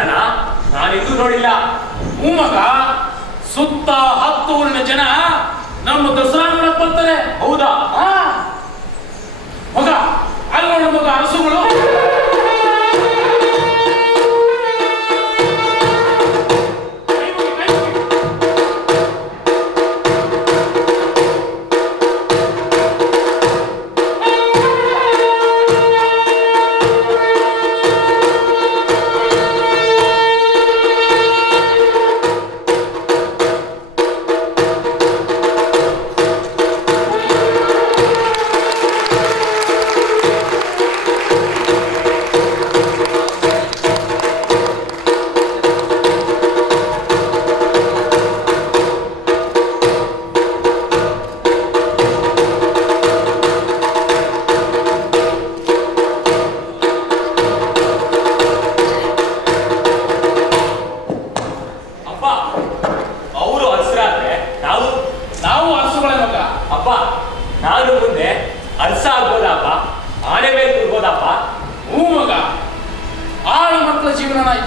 ಜನನ ನಾನಿಂದೂ ನೋಡಿಲ್ಲ. ಮಗ, ಸುತ್ತ 10 ಊರಿನ ಜನ ನಮ್ಮ ದಸರಾ ನೋಡಕ್ ಬರ್ತಾರೆ. ಹೌದಾ? ಮಗ ಅಲ್ಲಿ ನೋಡ ಮಗ, ಅರಸುಗಳು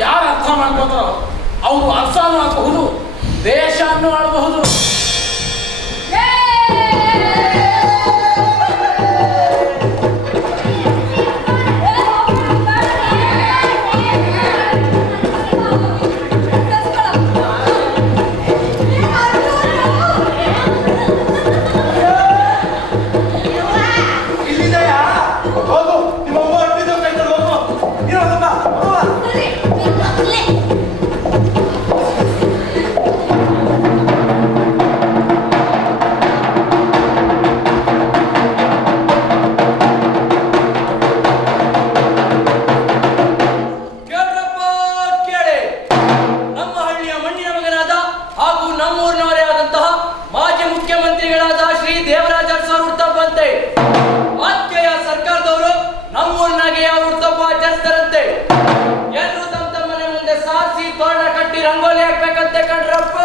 ಯಾರು ಅರ್ಥ ಮಾಡ್ಕೋತಾರೋ ಅವರು ಅರ್ಥನೂ ಆಗಬಹುದು, ದೇಶನೂ ಆಳಬಹುದು. ರಂಗೋಲಿ ಹಾಕ್ಬೇಕಂತೆ ಕಣ್ರಪ್ಪ.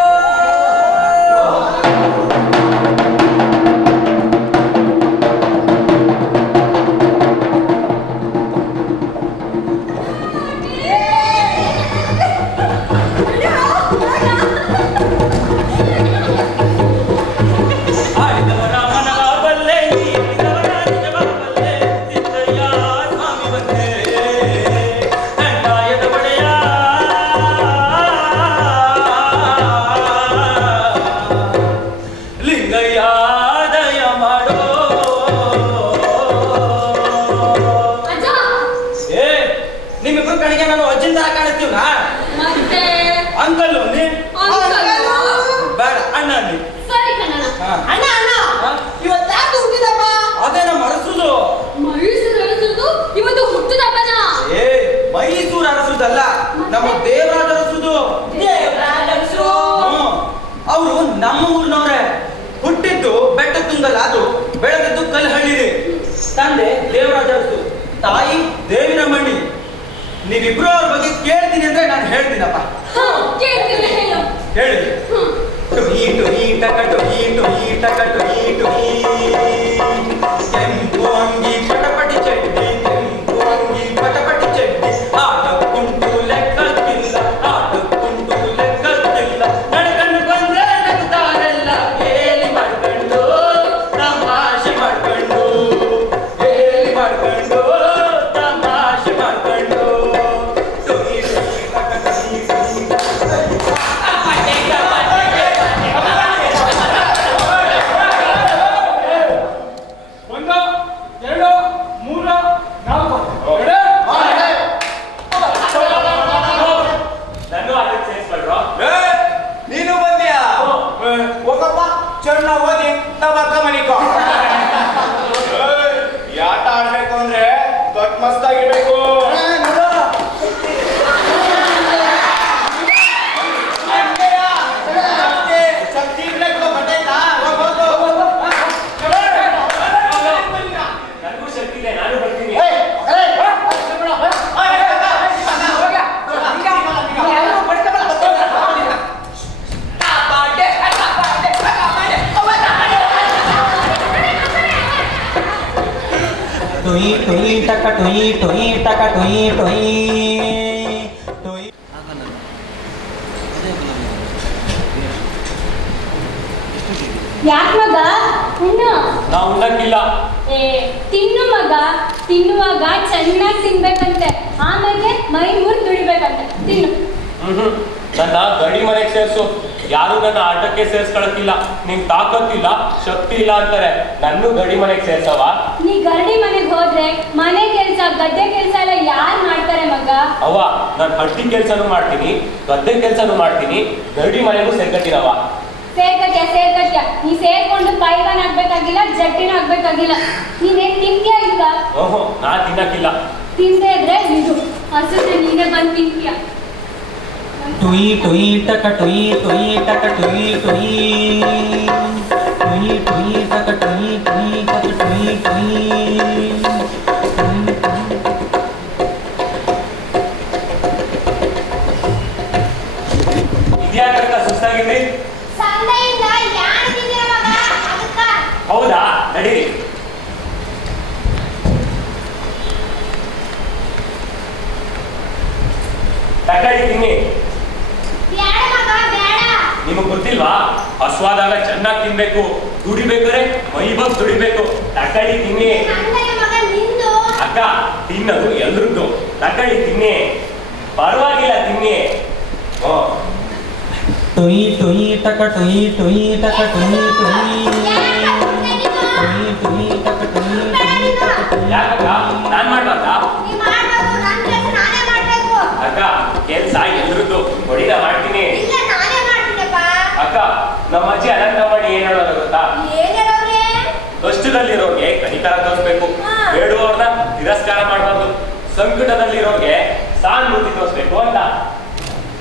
ನಮ್ಮ ದೇವರಾಜ ಅರಸುದು. ಅವರು ನಮ್ಮ ಊರಿನವ್ರೆ. ಹುಟ್ಟಿದ್ದು ಬೆಟ್ಟ ತುಂಗಲ್, ಅದು ಬೆಳೆದದ್ದು ಕಲ್ಹಳ್ಳಿ. ತಂದೆ ದೇವರಾಜ ಅರಸು, ತಾಯಿ ದೇವಿರಮಣಿ. ನೀವಿಬ್ರು ಅವ್ರ ಬಗ್ಗೆ ಕೇಳ್ತೀನಿ ಅಂದ್ರೆ ನಾನು ಹೇಳ್ತೀನಪ್ಪ. ಹೇಳಿ. ಕೆಂಪು ಅಂಗಿ ಪಟಪಟಿ ಚಡ್ಡಿ, ಕೆಂಪು ಅಂಗಿ ಪಟಪಟಿ ಚಡ್ಡಿ, ಆಟಕ್ಕುಂಟು ಲೆಕ್ಕಕ್ಕಿಲ್ಲ, ಆಟಕ್ಕುಂಟು ಲೆಕ್ಕಕ್ಕಿಲ್ಲ, ನಡ್ಕೊಂಡು ಬಂದ್ರೆ ನಗ್ತಾರೆಲ್ಲ ಹೇಳಿ ಮಾಡ್ಕೊಂಡು, ತಮಾಷೆ ಮಾಡ್ಕೊಂಡು, ಹೇಳಿ ಮಾಡ್ಕೊಂಡು, ತಮಾಷೆ ಮಾಡ್ಕೊಂಡು. ಯಾಟ ಆಡ್ಬೇಕು ಅಂದ್ರೆ ದೊಡ್ಡ ಮಸ್ತಾಗಿರ್ಬೇಕು. ಶಕ್ತಿ ಇರ್ಬೇಕು. ನನಗೂ ಶಕ್ತಿ ಇದೆ, ನಾನು ಬರ್ತೀನಿ. ಟೊಯ್ ಟೊಯ್ ಟಕ ಟೊಯ್ ಟೊಯ್ ಟಕ ಟೊಯ್ ಟೊಯ್ ಟೊಯ್. ಯಾಕೆ ಮಗ ಉಣ್ಣು. ನಾವು ಉಣ್ಣಕ್ಕಿಲ್ಲ. ಏ ತಿನ್ನು ಮಗ, ತಿನ್ನುವಾಗ ಚೆನ್ನಾಗಿ ತಿನ್ಬೇಕಂತೆ, ಆಮೇಲೆ ಮೈ ಮುರಿದು ದುಡಿಬೇಕಂತೆ. ತಿನ್ನು. ನನ್ನ ಗಡಿ ಮನೆಗೆ ಸೇರ್ಸು. ಯಾರು ನನ್ನ ಆಟಕ್ಕೆ ಸೇರ್ಸ್ಕೊಳಕ್ಕಿಲ್ಲ. ನಿಂಗೆ ತಾಕತ್ತಿಲ್ಲ, ಶಕ್ತಿ ಇಲ್ಲ ಅಂತಾರೆ. ನನ್ನ ಗಡಿ ಮನೆಗೆ ಸೇರ್ಸವ? ನೀ ಗರಡಿ ಮನೆಗೆ ಹೋದ್ರೆ ಮನೆ ಕೆಲಸ ಗದ್ದೆ ಕೆಲಸ ಎಲ್ಲ ಯಾರು ಮಾಡ್ತಾರೆ ಮಗ? ಅವ್ವ, ನಾನು ಹಟ್ಟಿ ಕೆಲ್ಸನೂ ಮಾಡ್ತೀನಿ, ಗದ್ದೆ ಕೆಲ್ಸನೂ ಮಾಡ್ತೀನಿ, ಗಡಿ ಮನೆಗೂ ಸೇರ್ಕತ್ತೀನವ್ವ. ಸೇರ್ಕಟ್ಯ ನೀ ಸೇರ್ಕೊಂಡು ಪೈಗಾನ್ ಆಗ್ಬೇಕಾಗಿಲ್ಲ, ಜಟ್ಟಿನೂ ಆಗ್ಬೇಕಾಗಿಲ್ಲ. ನೀನೇನ್ ತಿಂತೀಯ ಈಗ? ಓಹೋ, ನಾ ತಿನ್ನಕ್ಕಿಲ್ಲ. ತಿಂದೇ ಇದ್ರೆ ಇದು ಹಸಿದ್ರೆ ನೀನೇ ಬಂದು ತಿಂತೀಯ. ಟುಯಿ ಟುಯಿ ಟಕ ಟುಯಿ ಟುಯಿ ಟಕ ಟುಯಿ ಟುಯಿ ಟುಯಿ ಟುಯಿ ಟಕ ಟುಯಿ ಟುಯಿ ಟಕ ಟುಯಿ ಟುಯಿ. ಇದ್ಯಾಕ ಸುಸ್ತಾಗಿದ್ರಿ? ಹೌದಾ, ನಡೀರಿ. ತಕಾಳಿ ತಿನ್ನಿ. ನಿಮಗ್ ಗೊತ್ತಿಲ್ವಾ? ಹಸುವಾದಾಗ ಚೆನ್ನಾಗಿ ತಿನ್ಬೇಕು, ದುಡಿಬೇಕಾದ್ರೆ ಮೈಬಗ್ ದುಡಿಬೇಕು. ತಕಾಳಿ ತಿನ್ನಿ. ಅಕ್ಕ, ತಿನ್ನೋದು ಎಲ್ರದ್ದು. ತಕಾಳಿ ತಿನ್ನಿ, ಪರವಾಗಿಲ್ಲ, ತಿನ್ನಿ. ಟುಯಿ ಟುಯಿ ಟಕ ಟುಯಿ ಟುಯಿ ಟಕ ಟುಯಿ ಟುಯಿ ಟುಯಿ ಟುಯಿ ಟಕ ಟುಯಿ ಟುಯಿ ಟಕ ಟುಯಿ. ಯಾಕಕ್ಕ, ನಾನ್ ಮಾಡ್ಬೇಕಾ? ಅಕ್ಕ, ಕೆಲ್ಸ ಎಲ್ರದ್ದು. ಹೊಡಿದ ಮಾಡ್ತೀನಿ. ಅಕ್ಕ, ನಮ್ಮ ಅಜ್ಜಿ ಅನಂತಮಣಿ ಏನ್ ಹೇಳೋದು ಗೊತ್ತಾ? ಕಷ್ಟದಲ್ಲಿರೋರ್ಗೆ ಕನಿಕರ ತೋರಿಸ್ಬೇಕು, ಬೇಡುವವ್ರನ್ನ ತಿರಸ್ಕಾರ ಮಾಡಬಾರ್ದು, ಸಂಕಟದಲ್ಲಿರೋರ್ಗೆ ಸಹಾನುಭೂತಿ ತೋರಿಸ್ಬೇಕು ಅಂತ.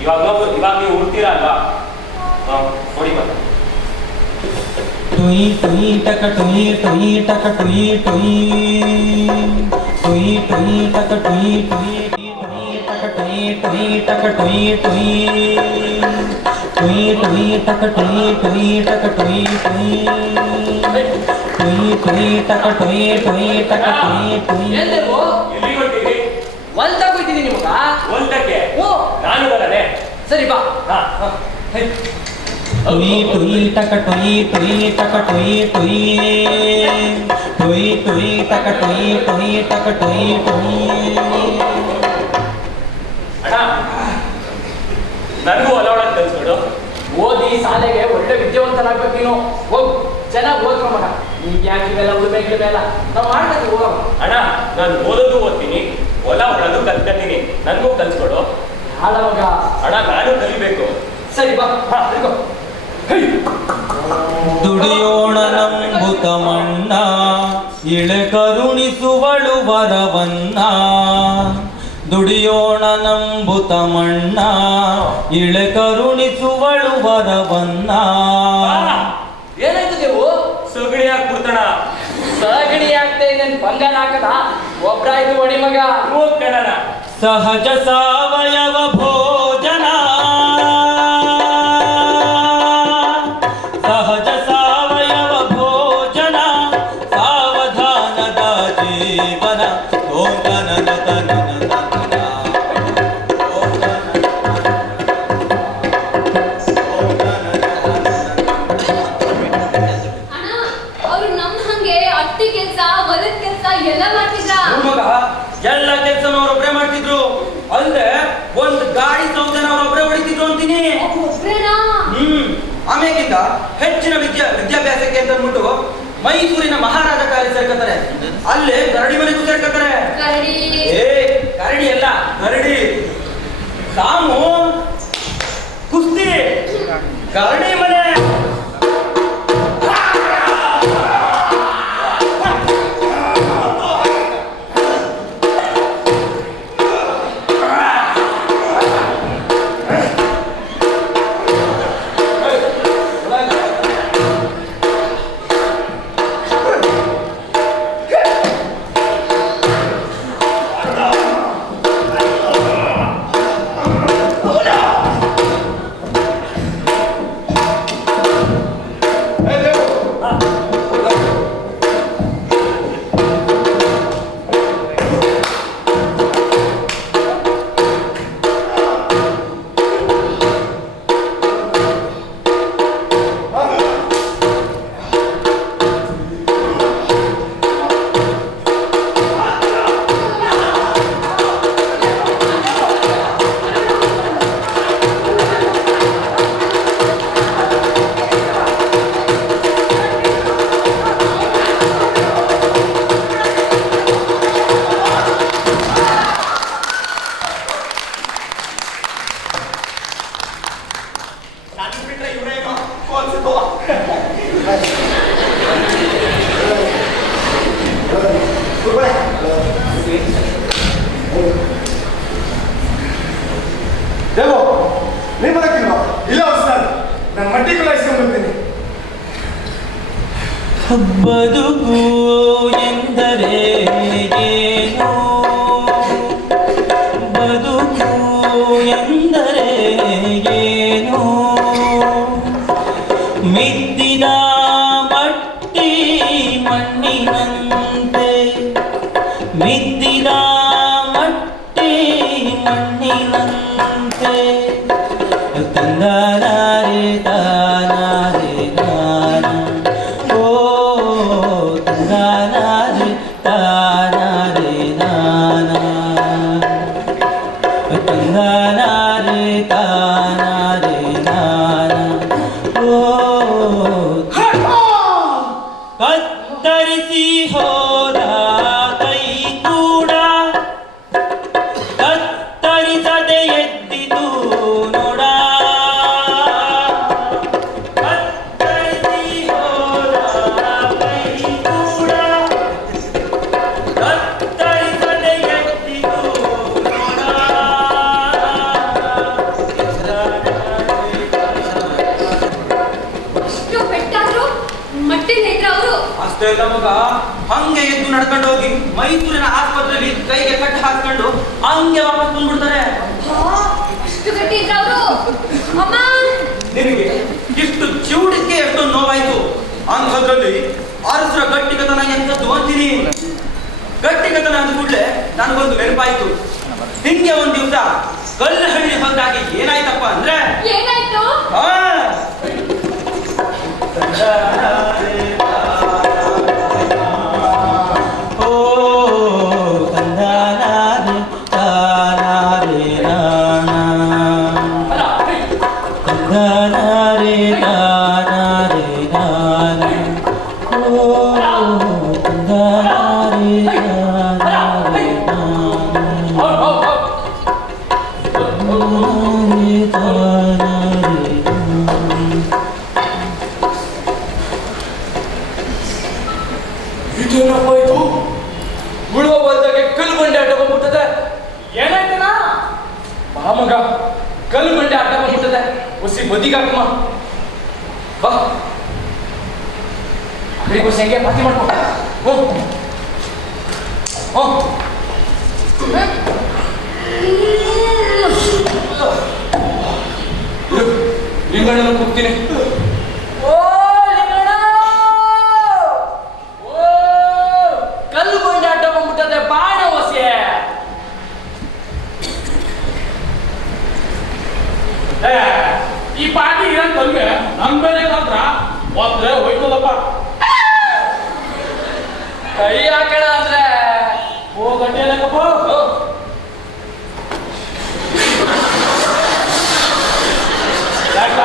ಇವಾಗ ನೀವು ಉಡ್ತೀರಾ ಅಲ್ವಾ? ನೋಡಿ ಬನ್ನಿ. ಟುಯಿ ಟುಯಿ ಟಕ ಟುಯಿ ಟುಯಿ ಟಕ ಟುಯಿ ಟುಯಿ ಟುಯಿ ಟುಯಿ ಟಕ ಟುಯಿ ಟುಯಿ ಟುಯಿ ಟಕ ಟುಯಿ ಟುಯಿ ಟಕ ಟುಯಿ ಟುಯಿ ಟುಯಿ ಟುಯಿ ಟಕ ಟುಯಿ ಟುಯಿ ಟಕ ಟುಯಿ ಟುಯಿ ಟುಯಿ ಟುಯಿ ಟಕ ಟುಯಿ ಟುಯಿ ಟಕ ಟುಯಿ ಟುಯಿ. ಎಲ್ಲಿರು? ಎಲ್ಲಿ ಹೊಂಟಿರಿ? ಹೊಲ್ದಾಗ ಹೋಯ್ತಿದ್ದೀನಿ ನಿಮಗ. ಹೊಲ್ದಕ್ಕೆ? ಓ, ನಾನು ಬರನೆ. ಸರಿ ಬಾ. ಹಾ. ಟುಯಿ ಟುಯಿ ಟಕ ಟುಯಿ ಟುಯಿ ಟಕ ಟುಯಿ ಟುಯಿ ಟುಯಿ ಟುಯಿ ಟಕ ಟುಯಿ ಟುಯಿ ಟಕ ಟುಯಿ ಟುಯಿ. ಅಣ್ಣ, ನನಗೂ ಹೊಲ ಒಳಗೆ ಕಲ್ಸ್ಕೊಡು. ಓದಿ ಶಾಲೆಗೆ ಒಳ್ಳೆ ವಿದ್ಯಾವಂತನಾಗ್ಬೇಕು ನೀನು. ಹೋಗು, ಚೆನ್ನಾಗಿ ಓದ್ಕೊ ಮಗ. ಈಗ ಯಾಕೆ ಇವೆಲ್ಲ ಉಳ್ಬೇಕಿವೆಲ್ಲ ನಾವು ಮಾಡ್ತೀವಿ. ಹೋಗೋ ಅಣ್ಣ, ನಾನು ಓದೋದು ಓದ್ತೀನಿ, ಹೊಲ ಒಳದು ಕಲ್ತ್ಕೊತೀನಿ. ನನಗೂ ಕಲ್ಸ್ಕೊಡು. ಹಾಳ ಮಗ. ಅಣ್ಣ, ನಾನು ಕಲಿಬೇಕು. ಸರಿ ಬಾ. ಹಾ, ಹಿಡ್ಕೊ. ದುಡಿಯೋಣ ನಂಬುತ ಮಣ್ಣ, ಇಳೆ ಕರುಣಿಸುವಳು ವರವನ್ನ. ದುಡಿಯೋಣ ನಂಬುತ ಮಣ್ಣ, ಇಳೆ ಕರುಣಿಸುವಳು ವರವನ್ನ. ಏನಾಯ್ತು ದೇವು? ಸಗಣಿ ಹಾಕ್ಬಿಡ್ತಣ. ಸಗಣಿ ಆಗ್ತೇ ನನ್ ಬಂಗಾರ ಹಾಕದ ಒಬ್ರಾಯ್ತು ಒಡಿ ಮಗ. ಹೋಗ್ತೇಣ. ಸಹಜ ಸಾವಯವ ಭೋಜನ, ಸಹಜ ಸಾವಯವ ಭೋಜನ, ಸಾವಧಾನದ ಜೀವನ. ಎಲ್ಲ ಕೆಲಸನ ಅವರೊಬ್ಬರೇ ಮಾಡ್ತಿದ್ರು. ಅಲ್ಲದೆ ಒಂದು ಗಾಡಿ ಸೌದನ ಅವರೊಬ್ಬರೇ ಹೊಡಿತಿದ್ರು ಅಂತೀನಿ. ಆಮೇಲಿಂದ ಹೆಚ್ಚಿನ ವಿದ್ಯಾಭ್ಯಾಸಕ್ಕೆ ಅಂತ ಅಂದ್ಬಿಟ್ಟು ಮೈಸೂರಿನ ಮಹಾರಾಜ ಕಾಲೇಜ್ ಸೇರ್ಕೊತಾರೆ. ಅಲ್ಲೇ ಗರಡಿ ಮನೆಗೂ ಸೇರ್ಕೊತಾರೆ. ಏ ಕರಡಿ ಅಲ್ಲ, ಗರಡಿ. ಸಾಮು ಕುಸ್ತಿ, ಗರಡಿ ಮನೆ. ದೇವೋ ನೀ ಬರಕ್ಕಿಲ್ವಾ? ಇಲ್ಲ ಸರ್, ನಾನು ಮಟ್ಟಿ ಕುಲಾಯಿಸ್ಕೊಂಡು ಬರ್ತೀನಿ. ಬದುಕು ಎಂದರೆ ಏನು, ಬದುಕು ಎಂದರೆ ಏನು, ಮಿದ್ದಿದ ಮಟ್ಟಿ ಮಣ್ಣಿನಂತೆ, ಮಿದ್ದಿದ ಮಟ್ಟಿ ಮಣ್ಣಿನಂತೆ, ತಂಗಾರೆ ತಾನಾರೆ ತಾನ, ಓ ತಂಗಾರೆ ತಾನಾರೆ ನಾನ, ತಂಗಾರೆ ತಾನಾರೆ ನಾನ, ಓ ಕತ್ತರಿಸಿ ಹೋದ ಕೈ ಕೂಡ ಕತ್ತರಿಸದೆ ಎದ್ದಿತು ನೋಡ, ಕತ್ತರಿಸಿ ಹೋದ ಕೈ ಕೂಡ ಕತ್ತರಿಸದೆ ಎದ್ದಿತು ನೋಡ. ಇಷ್ಟು ಪೆಟ್ಟಾದ್ರು ಮಟ್ಟಿನ ಇದ್ರ ಅವರು ಅಷ್ಟೇ ಅಲ್ಲ ಮಗ, ಹಂಗೆ ಎದ್ದು ನಡ್ಕೊಂಡು ಹೋಗಿ ಮೈಸೂರಿನ ಆಸ್ಪತ್ರೆಯಲ್ಲಿ ಕೈಗೆ ಕಟ್ಟು ಹಾಕೊಂಡು ಹಂಗೆ ವಾಪಸ್ ಬಂದ್ಬಿಡ್ತಾರೆ. ಇಷ್ಟು ಗಟ್ಟಿ ಇದ್ರ ಅವರು. ಅಮ್ಮ ನಿನಗೆ ಇಷ್ಟು ಚಿವುಡಿಗೆ ಎಷ್ಟು ನೋವಾಯ್ತು ಅಂಥದ್ರಲ್ಲಿ ಅರಸರ ಗಟ್ಟಿಗತನ ಎಂಥದ್ದು ಅಂತೀನಿ. ಗಟ್ಟಿಗತನ ಅಂದ ಕೂಡಲೇ ನನಗೊಂದು ನೆನಪಾಯ್ತು. ಹಿಂಗೆ ಒಂದ್ ದಿವಸ ಕಲ್ಲಹಳ್ಳಿ ಹೊಂದಾಗಿ ಏನಾಯ್ತಪ್ಪ ಅಂದ್ರೆ, ಏನಾಯ್ತು? ಆ ಓ ತಂದಾನಾರೆ ತಾನಾರೆ ನಾನ, ತಂದಾನಾರೆ ತಾನಾರೆ ನಾನ, ಓ ತಂದಾನಾರೆ ತಾನಾರೆ ನಾನ, ತಂದಾನಾರೆ ತಾನಾರೆ ನಾನ. ಇದೇನಪ್ಪ ಇದು? ಉಳುವ ಹೊಲದಾಗೆ ಕಲ್ಲು ಬಂಡೆ ಅಡ್ಡ ಬಂದ್ಬಿಟ್ಟದೆ. ಏನಾಯ್ತನ? ಮಗ ಕಲ್ಲು ಬಂಡೆ ಅಡ್ಡ ಬಂದ್ಬಿಟ್ಟದೆ. ಒಸಿ ಬದಿಗಾಕಮ್ಮ ಬಾ. ಅಲ್ಲಿಗೂ ಹೆಂಗೆ ಪಾತಿ ಮಾಡ್ಕೊ. ಲಿಂಗಣ್ಣನ ಕೂಗ್ತೀನಿ. ಓ ಲಿಂಗಣ್ಣ, ಓ ಕಲ್ಲು ಬಂಡೆ ಅಡ್ಡ ಬಂದ್ಬಿಟ್ಟದೆ, ಬಾಣ ಒಸಿ. ಈ ಪಾಟಿ ಇರಂತ ಅಲ್ವೇ ನಮ್ ಬೇರೆ ಮಾತ್ರ ಒದ್ರೆ ಹೋಯ್ತದಪ್ಪ. ಕೈ ಹಾಕಣ ಅಂದ್ರೆ ಹೋಗಟ್ಟೆ ಏನಕ್ಕಪ್ಪ? ಯಾಕ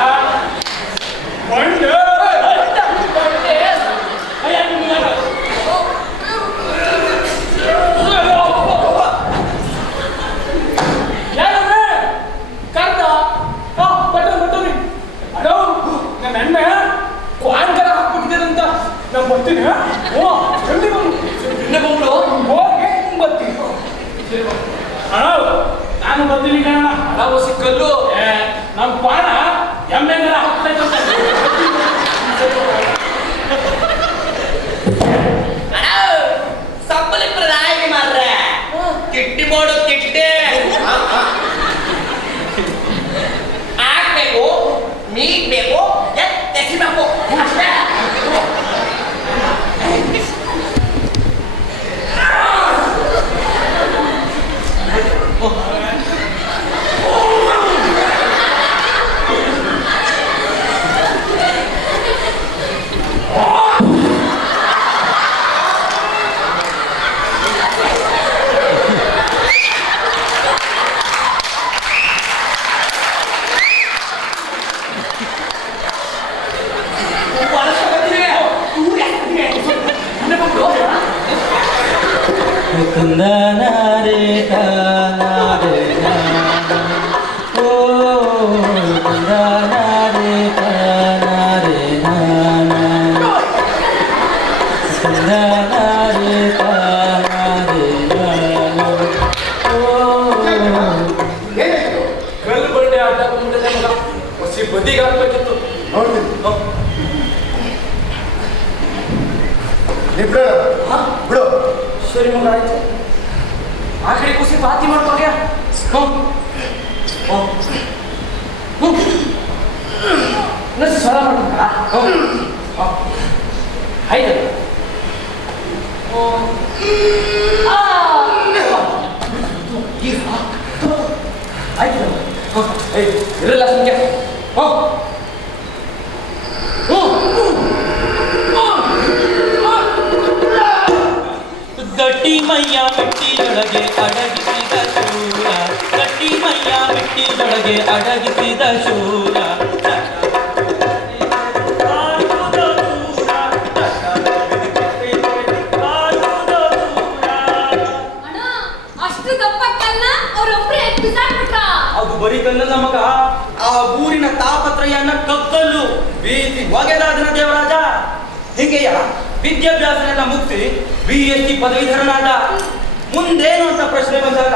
ಬಂಡೆ ನಾನು ಬರ್ತೀನಿ. ಓ ಜಲ್ದಿ ಬಂದು ಇನ್ನೇ ಬಂದ್ಬಿಡು. ಹೋಗಿ ಬರ್ತೀನಿ. ಅಣ್ಣ ನಾನು ಬರ್ತೀನಿ ಕಣ. ನಾವು ಒಸಿ ಕಲ್ಲು ನಮ್ಮ ಪಾಣ ಎಮ್ಮೆಂಗರ ಹಾಕ್ತೈತಂತ. ಸಪ್ಪಲಿಪ್ಪರ ನಾಯಿಗೆ ಮಾರ್ರೆ ತಿಟ್ಟಿ ಮಾಡು ತಿಟ್ಟೆ ಹಾಕ್ಬೇಕು, ಮೀಟ್ಬೇಕು, ತೆಗಿಬೇಕು ಅಷ್ಟೇ. ಈ ಬದಿಗೆ ಹಾಕ್ಬೇಕಿತ್ತು. ನೋಡ್ತೀನಿ ನೀ ಬಿಡು ಹಾ? ಬಿಡು. ಸರಿ ಮಗ ಆಯ್ತು. ಆ ಕಡೆ ಕುಸಿ ಪಾತಿ ಮಾಡ್ಕೊಂಡ್ಯಾ? ಇನ್ನೊಂದು ಸ್ವರ ಮಾಡ್ಕೊಂಡ ಆಯ್ತು. ಆಯ್ತು ಇರಲ್ಲ ಸಂಖ್ಯೆ. ಗಟ್ಟಿ ಮೈಯ ಮೆಟ್ಟಿಯೊಳಗೆ ಅಡಗಿಸಿದ ಶೂರ, ಗಟ್ಟಿ ಮೈಯ ಮೆಟ್ಟಿಯೊಳಗೆ ಅಡಗಿಸಿದ ಶೂರ. ಅಣ್ಣ ಅಷ್ಟು ದಪ್ಪಕ್ಕಲ್ಲ ಅವ್ರೊಬ್ರು ಎತ್ತಿಸಾಕ್ಬಿಟ್ರ. ಅದು ಬರೀ ಕಲ್ಲಲ್ಲ ಮಗ, ಆ ಊರಿನ ತಾಪತ್ರಯನ್ನ ಕಕ್ಕಲ್ಲು ಬೀಸಿ ಒಗೆದಾದನ ದೇವರಾಜ. ಹೀಗೆಯ ವಿದ್ಯಾಭ್ಯಾಸನೆಲ್ಲ ಮುಗಿಸಿ BSc ಪದವೀಧರನಾದ. ಮುಂದೇನು ಅಂತ ಪ್ರಶ್ನೆ ಬಂದಾಗ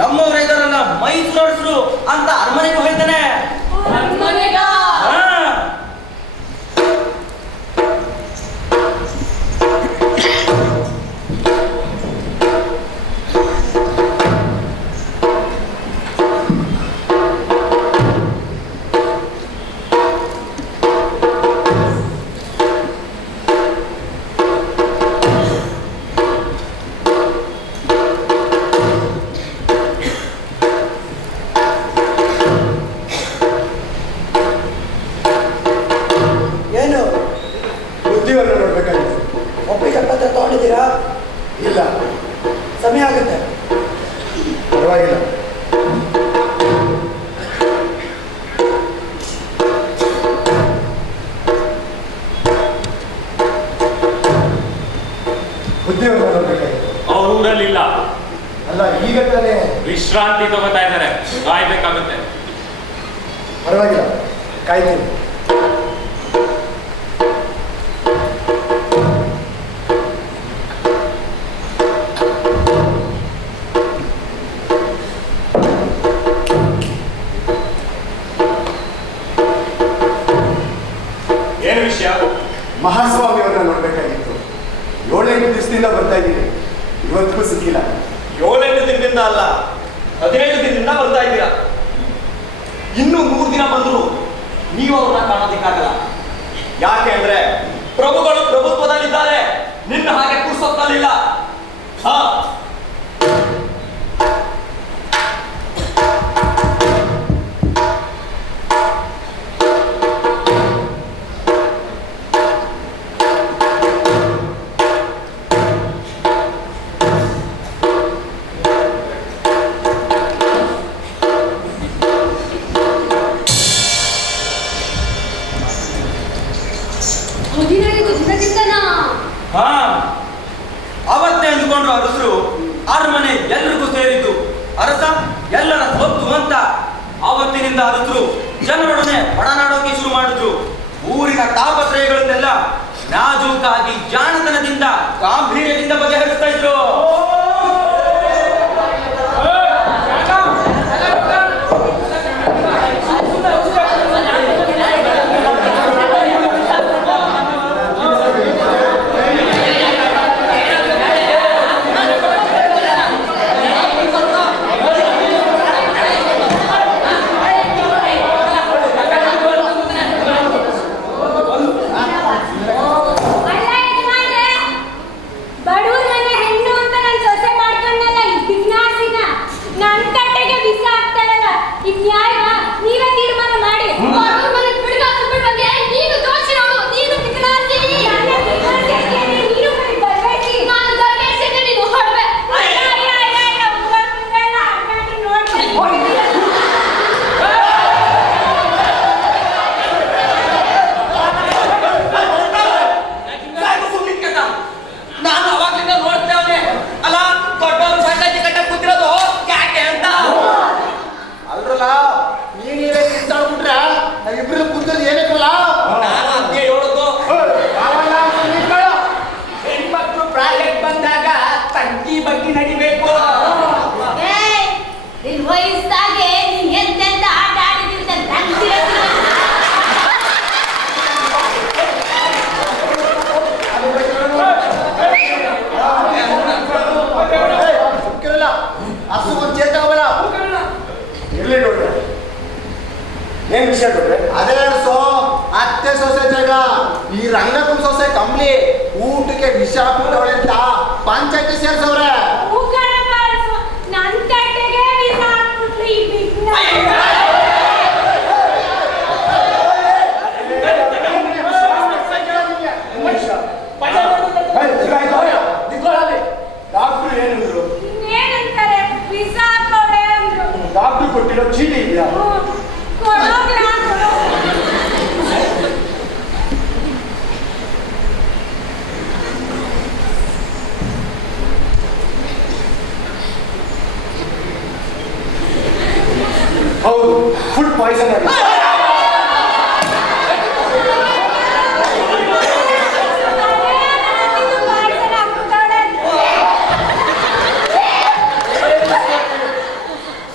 ನಮ್ಮವರೇ ಇದಾರಲ್ಲ ಮೈಸೂರರಸರು ಅಂತ ಅರಮನೆಗೂ ಹೇಳ್ತಾನೆ. ಹಾ. ಏನು ಬುದ್ಧಿವನ್ನು ನೋಡ್ಬೇಕಾಗಿತ್ತು. ಒಬ್ಬರಿಗೆ ಪತ್ರ ತಗೊಂಡಿದ್ದೀರಾ? ಇಲ್ಲ ಸಮಯ ಆಗುತ್ತೆ. ಪರವಾಗಿಲ್ಲ. ಬುದ್ಧಿವನ್ನು ನೋಡ್ಬೇಕಾಗಿತ್ತು. ಅವ್ರ ಊರಲ್ಲಿಲ್ಲ, ಅಲ್ಲ ಈಗ ತಾನೇ. ವಿಶ್ರಾಂತಿ ತಗೋತಾ ಇದ್ದಾರೆ, ಕಾಯ್ಬೇಕಾಗುತ್ತೆ. ಪರವಾಗಿಲ್ಲ, ಕಾಯ್ತೀನಿ. ಏನು ವಿಷಯ? ಮಹಾಸ್ವಾಮಿಯವ್ರನ್ನ ನೋಡ್ಬೇಕಾಗಿತ್ತು. 7-8 ದಿವಸದಿಂದ ಬರ್ತಾ ಇದ್ದೀನಿ, ಇವತ್ತಿಗೂ ಸಿಕ್ಕಿಲ್ಲ. 7-8 ದಿನದಿಂದ ಅಲ್ಲ, 15 ದಿನದಿಂದ ಬರ್ತಾ ಇದ್ದೀರಾ. ಇನ್ನು 3 ದಿನ ಬಂದ್ರು ನೀವು ಅವ್ರನ್ನ ಕಾಣೋದಿಕ್ಕಾಗಲ್ಲ. ಯಾಕೆ ಅಂದ್ರೆ ಪ್ರಭುಗಳು ಪ್ರಭುತ್ವದಲ್ಲಿದ್ದಾರೆ, ನಿನ್ನ ಹಾಗೆ ಪುರ್ಸೊತ್ತಲ್ಲಿಲ್ಲ. ಹಾ, ಹಾ, ಅವತ್ತೇ ಅಂದುಕೊಂಡ್ರು ಅರಸರು ಅರಮನೆ ಎಲ್ರಿಗೂ ಸೇರಿದ್ದು, ಅರಸ ಎಲ್ಲರ ಹೊತ್ತು ಅಂತ. ಆವತ್ತಿನಿಂದ ಅರಸರು ಜನರೊಡನೆ ಒಡನಾಡೋಕೆ ಶುರು ಮಾಡಿದ್ರು. ಊರಿನ ತಾಪತ್ರಯಗಳನ್ನೆಲ್ಲ ನಾಜೂಕಾಗಿ ಜಾಣತನದಿಂದ ಗಾಂಭೀರ್ಯದಿಂದ ಬಗೆಹರಿಸ್ತಾ ಇದ್ರು. ಅಲ್ಲ ಯಜಮಾನ್ರೆ, ಬಡವ್ರ ಮನೆ ಹೆಣ್ಣು ಅಂತ ನಾನು ಏನ್ ವಿಷಯ ಕೊಟ್ರೆ ಅದೇ ಸೋ ಅತ್ತೆ ಸೊಸೆ ಜಗ ಈ ರಂಗಪ್ಪನ ಸೊಸೆ ಕಂಬ್ಲಿ ಊಟಕ್ಕೆ ವಿಷ ಹಾಕ್ಬಿಟ್ಟವಳೆ ಅಂತ ಪಂಚಾಯತಿ ಸೇರ್ಸವ್ರೆ. ನನ್ ತಟ್ಟೆಗೆ ವಿಷ ಹಾಕ್ಬಿಟ್ಲು ಈ ಬಿಗ್ನ. ಡಾಕ್ಟ್ರು ಏನಂದ್ರು? ಏನಂತಾರೆ? ವಿಷ ಹಾಕೋಳೆ ಅಂದ್ರು. ಡಾಕ್ಟ್ರು ಕೊಟ್ಟಿರೋ ಚೀಟಿ ಇದೆಯಾ? ಕೊಡೋಗ್ಲಾ? ಹೌದು, ಫುಡ್ ಪಾಯ್ಸನ್ ಆಗಿದೆ.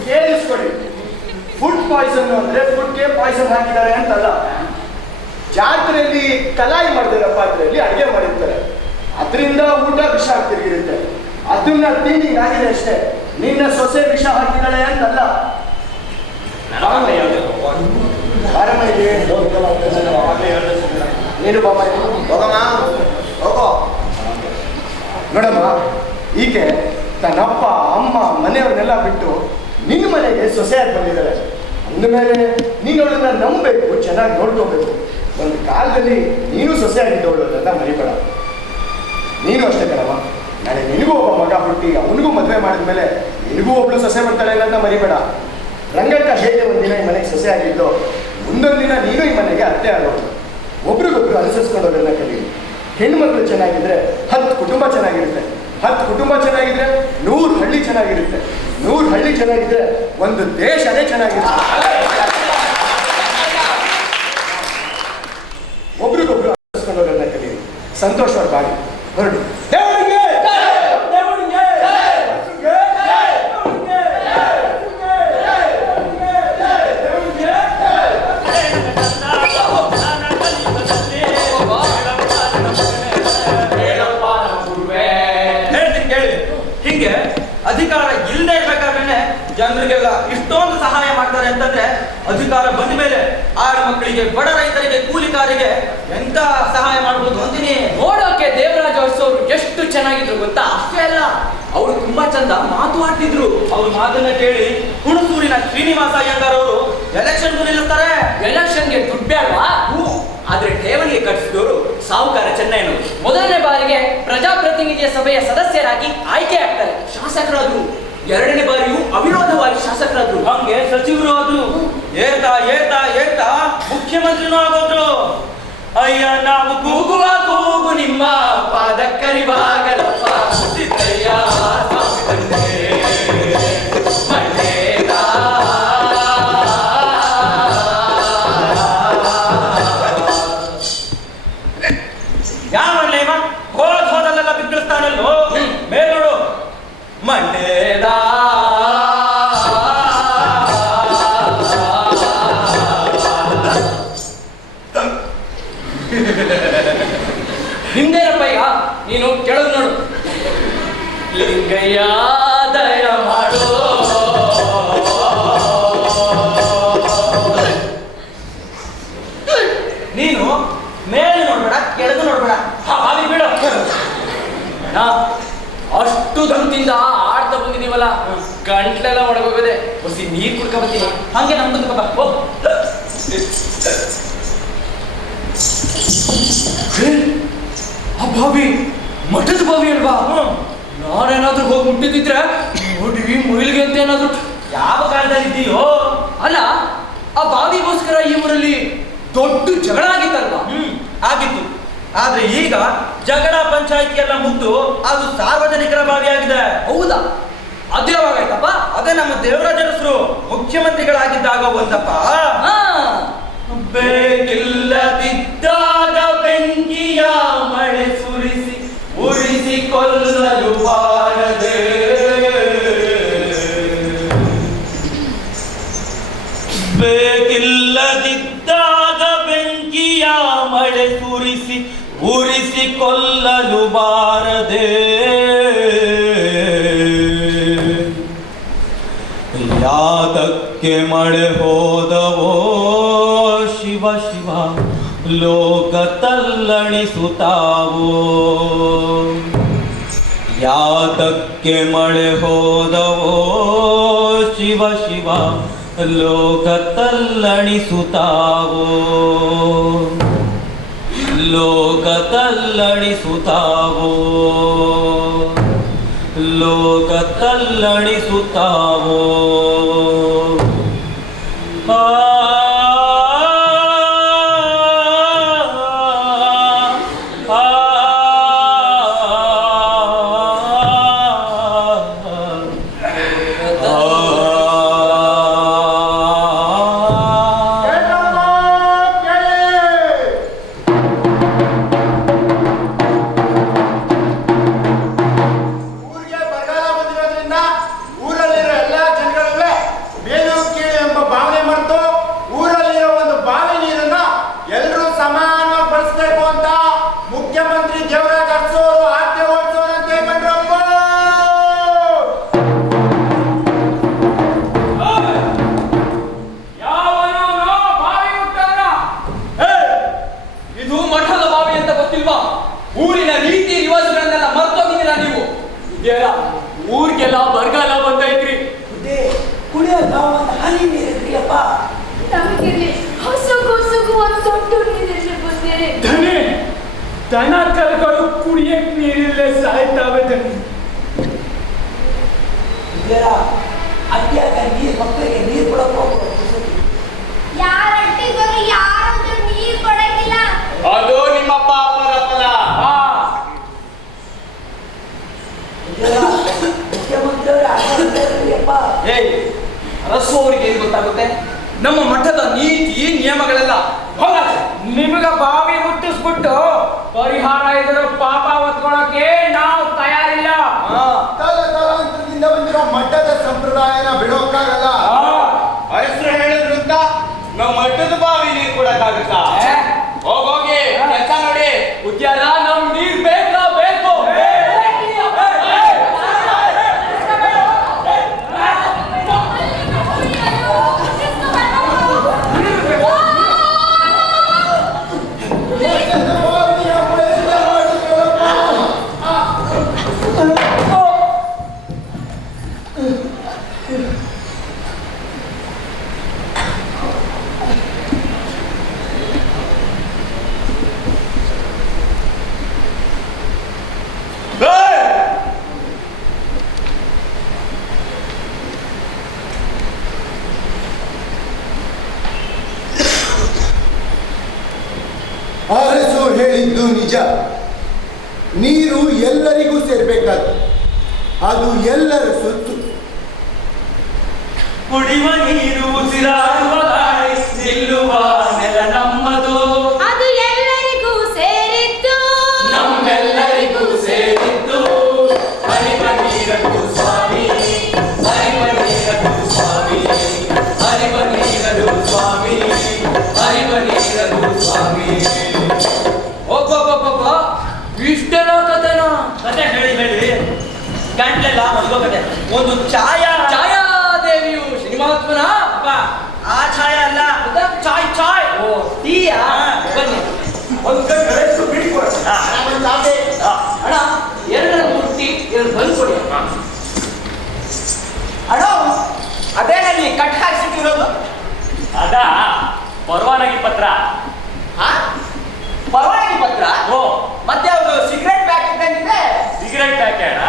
ಕೇಳಿಸ್ಕೊಡಿ, ಫುಡ್ ಪಾಯ್ಸನ್ ಅಂದ್ರೆ ಫುಡ್ಗೆ ಪಾಯ್ಸನ್ ಹಾಕಿದ್ದಾರೆ ಅಂತಲ್ಲ. ಜಾತ್ರೆಯಲ್ಲಿ ಕಲಾಯಿ ಮಾಡಿದಿರೋ ಪಾತ್ರೆಯಲ್ಲಿ ಅಡುಗೆ ಮಾಡಿರ್ತಾರೆ, ಅದರಿಂದ ಊಟ ವಿಷ ಆಗ್ತಿರುತ್ತೆ. ಅದನ್ನ ತಿಂಡಿ ಆಗಿದೆ ಅಷ್ಟೇ. ನಿನ್ನ ಸೊಸೆ ವಿಷ ಹಾಕಿದ್ದಾಳೆ ಅಂತಲ್ಲ. ನೀನು ಬಾಬಾ ಹೋಗಮ್ಮ ಹೋಗೋ. ನೋಡಮ್ಮ, ಈಕೆ ತನ್ನಪ್ಪ ಅಮ್ಮ ಮನೆಯವ್ರನ್ನೆಲ್ಲ ಬಿಟ್ಟು ನಿನ್ನ ಮನೆಗೆ ಸೊಸೆಯಾಗಿ ಬಂದಿದ್ದಾಳೆ ಅಂದಮೇಲೆ ನೀನು ಅವಳನ್ನ ನಂಬಬೇಕು, ಚೆನ್ನಾಗಿ ನೋಡ್ಕೋಬೇಕು. ಒಂದು ಕಾಲದಲ್ಲಿ ನೀನು ಸೊಸೆಯಾಗಿದ್ದವಳು ಅಂತ ಮರಿಬೇಡ. ನೀನು ಅಷ್ಟೇ ಕಣಮ್ಮ, ನಾಳೆ ನಿನಗೂ ಒಬ್ಬ ಮಗ ಹುಟ್ಟಿ ಅವನಿಗೂ ಮದುವೆ ಮಾಡಿದ್ಮೇಲೆ ನಿನಗೂ ಒಬ್ಳು ಸೊಸೆ ಬರ್ತಾಳೆ ಅಂತ ಮರಿಬೇಡ. ರಂಗಕ್ಕ ಹೇಗೆ ಒಂದಿನ ಈ ಮನೆಗೆ ಸೊಸೆ ಆಗಿದ್ದು, ಮುಂದೊಂದು ದಿನ ನೀನು ಈ ಮನೆಗೆ ಅತ್ತೆ ಆಗೋದು. ಒಬ್ರಿಗೊಬ್ರು ಅನುಸರಿಸ್ಕೊಂಡೋದನ್ನ ಕಲೀರಿ. ಹೆಣ್ಮಕ್ಳು ಚೆನ್ನಾಗಿದ್ರೆ 10 ಕುಟುಂಬ ಚೆನ್ನಾಗಿರುತ್ತೆ, 10 ಕುಟುಂಬ ಚೆನ್ನಾಗಿದ್ರೆ 100 ಹಳ್ಳಿ ಚೆನ್ನಾಗಿರುತ್ತೆ, 100 ಹಳ್ಳಿ ಚೆನ್ನಾಗಿದ್ರೆ ಒಂದು ದೇಶನೇ ಚೆನ್ನಾಗಿರುತ್ತೆ. ಒಬ್ರಿಗೊಬ್ರು ಅನುಸರಿಸ್ಕೊಂಡೋದನ್ನ ಕಲೀರಿ. ಸಂತೋಷವಾದ ಬಾಳಿ ಹೊರಡಿ. ಅಧಿಕಾರ ಇಲ್ಲದೆ ಇರ್ಬೇಕಾದ್ರೆ ಜನರಿಗೆಲ್ಲ ಇಷ್ಟೊಂದು ಸಹಾಯ ಮಾಡ್ತಾರೆ ಅಂತಂದ್ರೆ, ಅಧಿಕಾರ ಬಂದ ಮೇಲೆ ಆಡ ಮಕ್ಕಳಿಗೆ, ಬಡ ರೈತರಿಗೆ, ಕೂಲಿಕಾರಿಗೆ ಎಂತ ಸಹಾಯ ಮಾಡ್ಬೋದು ಅಂತೀನಿ. ನೋಡೋಕೆ ದೇವರಾಜ ಅರಸವರು ಎಷ್ಟು ಚೆನ್ನಾಗಿದ್ರು ಗೊತ್ತಾ? ಅಷ್ಟೇ ಅಲ್ಲ, ಅವರು ತುಂಬಾ ಚಂದ ಮಾತು ಆಡ್ತಿದ್ರು. ಅವ್ರ ಮಾತನ್ನ ಕೇಳಿ ಹುಣಸೂರಿನ ಶ್ರೀನಿವಾಸ ಅಯ್ಯಂಗಾರ್ ಅವರು ಎಲೆಕ್ಷನ್ಗೂ ನಿಲ್ಲಿಸ್ತಾರೆ. ಎಲೆಕ್ಷನ್ಗೆ ದುಡ್ಡು ಬೇಡವಾ? ಆದ್ರೆ ಠೇವಣಿಗೆ ಕಟ್ಟಿಸಿದವರು ಸಾಹುಕಾರ ಚೆನ್ನಯ್ಯನವರು. ಮೊದಲನೇ ಬಾರಿಗೆ ಪ್ರಜಾಪ್ರತಿನಿಧಿಯ ಸಭೆಯ ಸದಸ್ಯರಾಗಿ ಆಯ್ಕೆ ಆಗ್ತಾರೆ, ಶಾಸಕರಾದ್ರು. 2ನೇ ಬಾರಿಯೂ ಅವಿರೋಧವಾಗಿ ಶಾಸಕರಾದ್ರು. ಹಂಗೆ ಸಚಿವರು ಆದ್ರು. ಏರ್ತಾ ಏರ್ತಾ ಏರ್ತಾ ಮುಖ್ಯಮಂತ್ರಿನೂ ಆಗೋದ್ರು. ಅಯ್ಯ ನಾವು ಕೂಗುವ ಕೂಗು ನಿಮ್ಮ ಪಾದಕ್ಕರಿವಾಗಲಪ್ಪ ಸಿದ್ದಯ್ಯ ಯಾವನ್ನೇಮ ಹೋದಲ್ಲೆಲ್ಲ ಬಿದ್ದಿರ್ತಾನಲ್ಲೋ ಮೇಲ್ನೋಡು ಮಂಡೇದ ಹಿಂದೇನಪ್ಪಯ್ಯ ನೀನು ಕೆಳಗೆ ನೋಡು. ಲಿಂಗಯ್ಯ ದಯ ಮಾಡೋ, ನೀನು ಮೇಲೆ ನೋಡ್ಬೇಡ, ಕೆಳಗೆ ನೋಡ್ಬೇಡ. ಹಾವಿ ಬಿಡು. ಅಷ್ಟು ದಂತಿಂದ ಆಡ್ತಾ ಬಂದಿದೀವಲ್ಲ, ಗಂಟ್ಲೆಲ್ಲ ಒಣಗೋಗದೆ. ಹೊಸಿ ನೀರ್ ಕುಡ್ಕ ಬರ್ತೀನಿ. ಹಂಗೆ ನಮ್ ಮುಂದಕ್ಕೆ ಬಾ. ಆ ಬಾವಿ ಮಠದ ಬಾವಿ ಅಲ್ವಾ? ನಾನೇನಾದ್ರೂ ಹೋಗಿ ಮುಟ್ಟಿದ್ರೆ ನೋಡಿ ಮುಯಿಲ್ಗೆ ಅಂತ ಏನಾದ್ರು. ಯಾವ ಕಾಲದಲ್ಲಿ ಇದ್ದೀಯೋ? ಅಲ್ಲ, ಆ ಬಾವಿಗೋಸ್ಕರ ಈ ಊರಲ್ಲಿ ದೊಡ್ಡ ಜಗಳ ಆಗಿತ್ತಲ್ವಾ? ಆಗಿತ್ತು. ಆದ್ರೆ ಈಗ ಜಗಳ ಪಂಚಾಯಿತಿ ಎಲ್ಲ ಮುಗ್ದು ಅದು ಸಾರ್ವಜನಿಕರ ಬಾವಿ ಆಗಿದೆ. ಹೌದಾ? ಅದು ಯಾವಾಗಾಯ್ತಪ್ಪ? ಅದೇ ನಮ್ಮ ದೇವರಾಜ ಅರಸರು ಮುಖ್ಯಮಂತ್ರಿಗಳಾಗಿದ್ದಾಗ ಒಂದಪ್ಪ. ಬೇಕಿಲ್ಲದಿದ್ದಾಗ ಬೆಂಕಿಯ ಮಳೆ ಸುರಿಸಿ ಉರಿಸಿಕೊಳ್ಳಲು ಬಾರದೆ, ಬೇಕಿಲ್ಲದಿದ್ದಾಗ ಬೆಂಕಿಯ ಮಳೆ ಸುರಿಸಿ ಉರಿಸಿಕೊಳ್ಳಲು ಬಾರದೆ, ಯಾತಕ್ಕೆ ಮಳೆ ಹೋದವೋ ಲೋಕ ತಲ್ಲಣಿಸುತ್ತಾವೋ ಯಾತಕ್ಕೆ ಮಳೆ ಹೋದವೋ ಶಿವ ಶಿವ ಲೋಕ ತಲ್ಲಣಿಸುತ್ತಾವೋ ಲೋಕ ತಲ್ಲಣಿಸುತ್ತಾವೋ ಲೋಕ ತಲ್ಲಣಿಸುತ್ತಾವೋ ಊರಿಗೆಲ್ಲ ಬರಗಾಲ ಬಂದೈತ್ರಿ. ಕುಡಿಯೋದ ಒಂದು ಹನಿ ನೀರಿದ್ರಿಯಪ್ಪ. ನಮಗಿರ್ಲಿ ಹೊಸಗು ಒಂದು ದೊಡ್ಡ ನೀರಿರ್ಲಿ ಬಂದೆ. ಧನಿ ದನ ಕರುಗಳು ಕುಡಿಯಕ್ ನೀರಿಲ್ಲದೆ ಸಾಯ್ತಾವೆ ಧನಿ. ಅಡ್ಡಿಯಾಗ ನೀರು ಮಕ್ಕಳಿಗೆ ನೀರು ಕೊಡಕ್ ಹೋಗ್ಬೋದು. ಯಾರ ಅಟ್ಟಿಗೋರು ಯಾರಂದ್ರೂ ನೀರ್ ಕೊಡಕ್ಕಿಲ್ಲ. ಅದು ನಿಮ್ಮಪ್ಪ ಅಪ್ಪನ ಫಲ. ಏಯ್ ಅರಸು ಅವರಿಗೆ ಏನ್ ಗೊತ್ತಾಗುತ್ತೆ? ನಮ್ಮ ಮಠದ ನೀತಿ ನಿಯಮಗಳೆಲ್ಲ ನಿಮಗ ಬಾವಿ ಮುಟ್ಟಿಸ್ಬಿಟ್ಟು ಪರಿಹಾರ ಇದ್ರ ಪಾಪ ಹೊತ್ಕೊಳಕ್ಕೆ ನಾವು ತಯಾರಿಲ್ಲ. ತಲಾಂತರದಿಂದ ಬಂದಿರೋ ಮಠದ ಸಂಪ್ರದಾಯನ ಬಿಡೋಕ್ಕಾಗಲ್ಲ. ಹೆಸರು ಹೇಳಿದ್ರು ಅಂತ ನಾವು ಮಟ್ಟದ ಬಾವಿ ನೀರು ಕೊಡಕ್ಕಾಗುತ್ತಾ? ಹೋಗೋಗಿ ಕೆಲಸ ನೋಡಿ. ಉದ್ಯಾನ ನಮ್ ನೀರ್ ಬೇಕಾ ಬೇಕು. ಅರಸು ಹೇಳಿದ್ದು ನಿಜ. ನೀರು ಎಲ್ಲರಿಗೂ ಸೇರ್ಬೇಕಾದ್ದು, ಅದು ಎಲ್ಲರ ಸೊತ್ತು. ಕುಡಿಯುವ ನೀರು ಉಸಿರಾಡುವ ಗಾಳಿ ನಿಲ್ಲುವ ನೆಲ ನಮ್ಮದು. ಅದು ಎಲ್ಲರಿಗೂ ಸೇರಿದ್ದು, ನಮ್ಮೆಲ್ಲರಿಗೂ ಸೇರಿದ್ದು. ಹರಿವ ನೀರನ್ನು ಸ್ವಾಮಿ, ಹರಿವ ನೀರನ್ನು ಸ್ವಾಮಿ, ಹರಿವ ನೀರನ್ನು ಸ್ವಾಮಿ, ಹರಿವ ನೀರನ್ನು ಸ್ವಾಮಿ. ಒಬ್ಬೊಬ್ಬೊಬ್ಬ ಇಷ್ಟೇನೋ ಕಥೆನೋ? ಕತೆ ಹೇಳಿ ಹೇಳಿ ಗಂಟ್ಲೆಲ್ಲ ಮಲ್ಗೋ ಕತೆ. ಒಂದು ಛಾಯಾದೇವಿಯು ಶ್ರೀಮಹಾತ್ಮನ ಆ ಛಾಯ ಅಲ್ಲ, ಚಾಯ್ ಚಾಯ್. ಓ ಟೀಯಾ? ಬನ್ನಿ ಒಂದು ಕಡೆ ಬಿಡಿಕೊಡ. ಅಣ್ಣ ಎರಡು ಮುಟ್ಟಿ ಎರಡು ಬಂದು ಕೊಡಿ. ಅಣ್ಣ ಅದೇನಲ್ಲಿ ಕಟ್ ಹಾಕ್ಸಿಟ್ಟಿರೋದು? ಅದ ಪರವಾನಗಿ ಪತ್ರ. ಪರವಾನಗಿ ಪತ್ರ? ಓ ಮತ್ತೆ ಅವರು ಸಿಗರೆಟ್ ಪ್ಯಾಕ್ ಇದ್ದಂಗಿದೆ. ಸಿಗರೆಟ್ ಪ್ಯಾಕೆ ಅಣ್ಣ.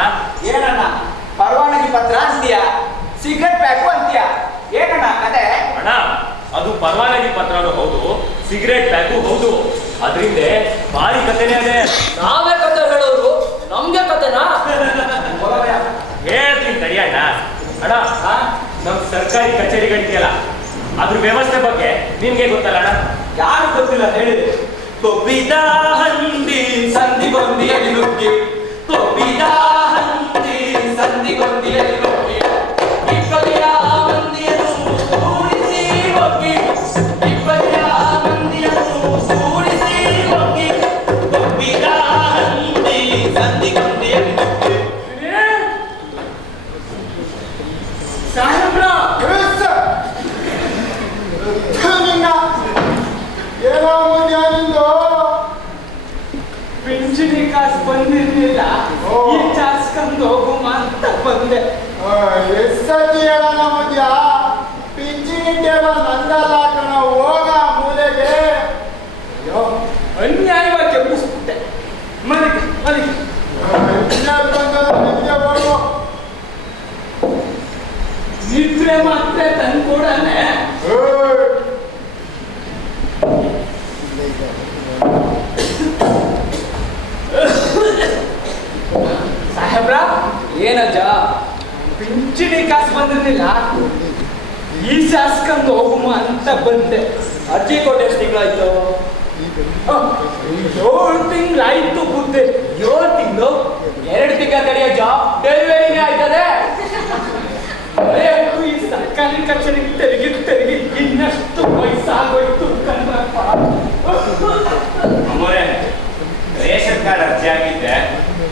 ಏನಣ್ಣ ಪರವಾನಗಿ ಪತ್ರ ಅಂತೀಯ, ಸಿಗರೆಟ್ ಪ್ಯಾಕು ಅಂತೀಯ, ಏನಣ್ಣ ಕತೆ? ಅಣ್ಣ ಅದು ಪರವಾನಗಿ ಪತ್ರನೂ ಹೌದು, ಸಿಗರೆಟ್ ಪ್ಯಾಕು ಹೌದು. ಅದರಿಂದ ಭಾರಿ ಕಥೆನೇ ಅದೇ. ನಾವೇ ಕತೆ ಹೇಳೋರು, ನಮ್ಗೆ ಕತೆನಾ? ಹೇಳ್ತೀನಿ ತಡಿ ಅಣ್ಣ. ಅಣ್ಣ ನಮ್ ಸರ್ಕಾರಿ ಕಚೇರಿಗಳಿದೆಯಲ್ಲ ಅದ್ರ ವ್ಯವಸ್ಥೆ ಬಗ್ಗೆ ನಿಮ್ಗೆ ಗೊತ್ತಲ್ಲ ಅಣ್ಣ? ಯಾರು ಗೊತ್ತಿಲ್ಲ ಹೇಳಿ. ಕೊಬ್ಬಿದ ಹಂದಿ ಸಂದಿಗೊಂದಿಯಲ್ಲಿ ನುಗ್ಗಿ, ಕೊಬ್ಬಿದ ಹಂದಿ ಸಂದಿಗೊಂದಿಯಲ್ಲಿ ನುಗ್ಗಿ, ಇಬ್ಬರಿಯ ಮಂದಿಯನ್ನು ಕೂಡಿಸಿ ಹೋಗಿ, ಇಬ್ಬರಿಯ ಮಂದಿಯನ್ನು ಕೂಡಿಸಿ ಹೋಗಿ, ಕೊಬ್ಬಿದ ಹಂದಿ ಸಂದಿಗೊಂದಿಯಲ್ಲಿ ನುಗ್ಗಿ. ಸಾಹೇಬ್ರ ಏನೋ ಮುಂದೆ ಕಾಸು ಬಂದಿರ್ಲಿಲ್ಲ ಈ ಚಾಸ್ಕೊಂಡು ಹೋಗುಮ ಅಂತ ಬಂದೆ. ಎಷ್ಟತಿ ಹೇಳೋಣ ಮಧ್ಯ ಪಿಂಚಿನಿ ಟೇಬಲ್ ನಂದಲ್ಲ ಕಣ, ಹೋಗ ಮೂಲೆಗೆ. ಅನ್ಯಾಯವಾಗಿ ಕೆಂಪಿಸ್ಬಿಟ್ಟೆ. ಮನೆಗೆ ಮನೆಗೆ ನಿದ್ರೆ ಮಾತ್ರ ತಂದ್ಕೊಡನೆ. ಸಾಹೇಬ್ರ ಏನಜ್ಜ ಪಿಂಚಣಿ ಕಾಸು ಬಂದಿರ್ಲಿಲ್ಲ ಈ ಶಾಸ್ಕಂದು ಹೋಗುಮ ಅಂತ ಬಂದೆ. ಅರ್ಜಿ ಕೊಟ್ಟು ಎಷ್ಟು ತಿಂಗಳಾಯ್ತು? 7 ತಿಂಗಳಾಯ್ತು ಬುದ್ಧಿ. 7 ತಿಂಗಳು 2 ತಿಂಗಳ ತಡೆಯೋ ಡೆಲಿವರಿನೇ ಆಯ್ತದೆ. ಈ ಸರ್ಕಾರಿ ಕಚೇರಿಗೆ ತೆರಿಗೆ ಇನ್ನಷ್ಟು ವಯಸ್ಸಾಗೋಯ್ತು ಕಣ್ರಪ್ಪ. ಅಮ್ಮೋರೆ, ರೇಷನ್ ಕಾರ್ಡ್ ಅರ್ಜಿ ಆಗಿದ್ದೆ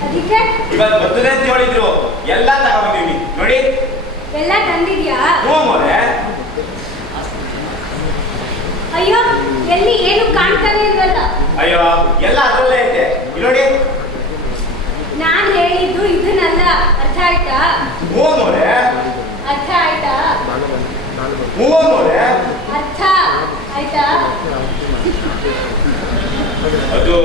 ಅದಕ್ಕೆ ಇವತ್ತು ಬರ್ತದೆ ಅಂತ ಹೇಳಿದ್ರು. ಎಲ್ಲ ತಗೊಂಡಿವಿ ನೋಡಿ. ಎಲ್ಲ ತಂದಿದ್ಯಾ? ಹ್ಞೂ ಅಮ್ಮೋರೆ. ಅಯ್ಯೋ ಎಲ್ಲಿ ಏನು ಕಾಣ್ತಾನೆ ಇಲ್ವಲ್ಲ. ಅಯ್ಯೋ ಎಲ್ಲ ಅದ್ರಲ್ಲೇ ಐತೆ ಇಲ್ಲಿ ನೋಡಿ. ನಾನ್ ಹೇಳಿದ್ದು ಇದನ್ನಲ್ಲ, ಅರ್ಥ ಆಯ್ತಾ? ಹ್ಞೂ ಅಮ್ಮೋರೆ. ಅರ್ಥ ಆಯ್ತಾ? ಹ್ಞೂ ಅಮ್ಮೋರೆ. ಅರ್ಥ ಆಯ್ತಾ? ಅದು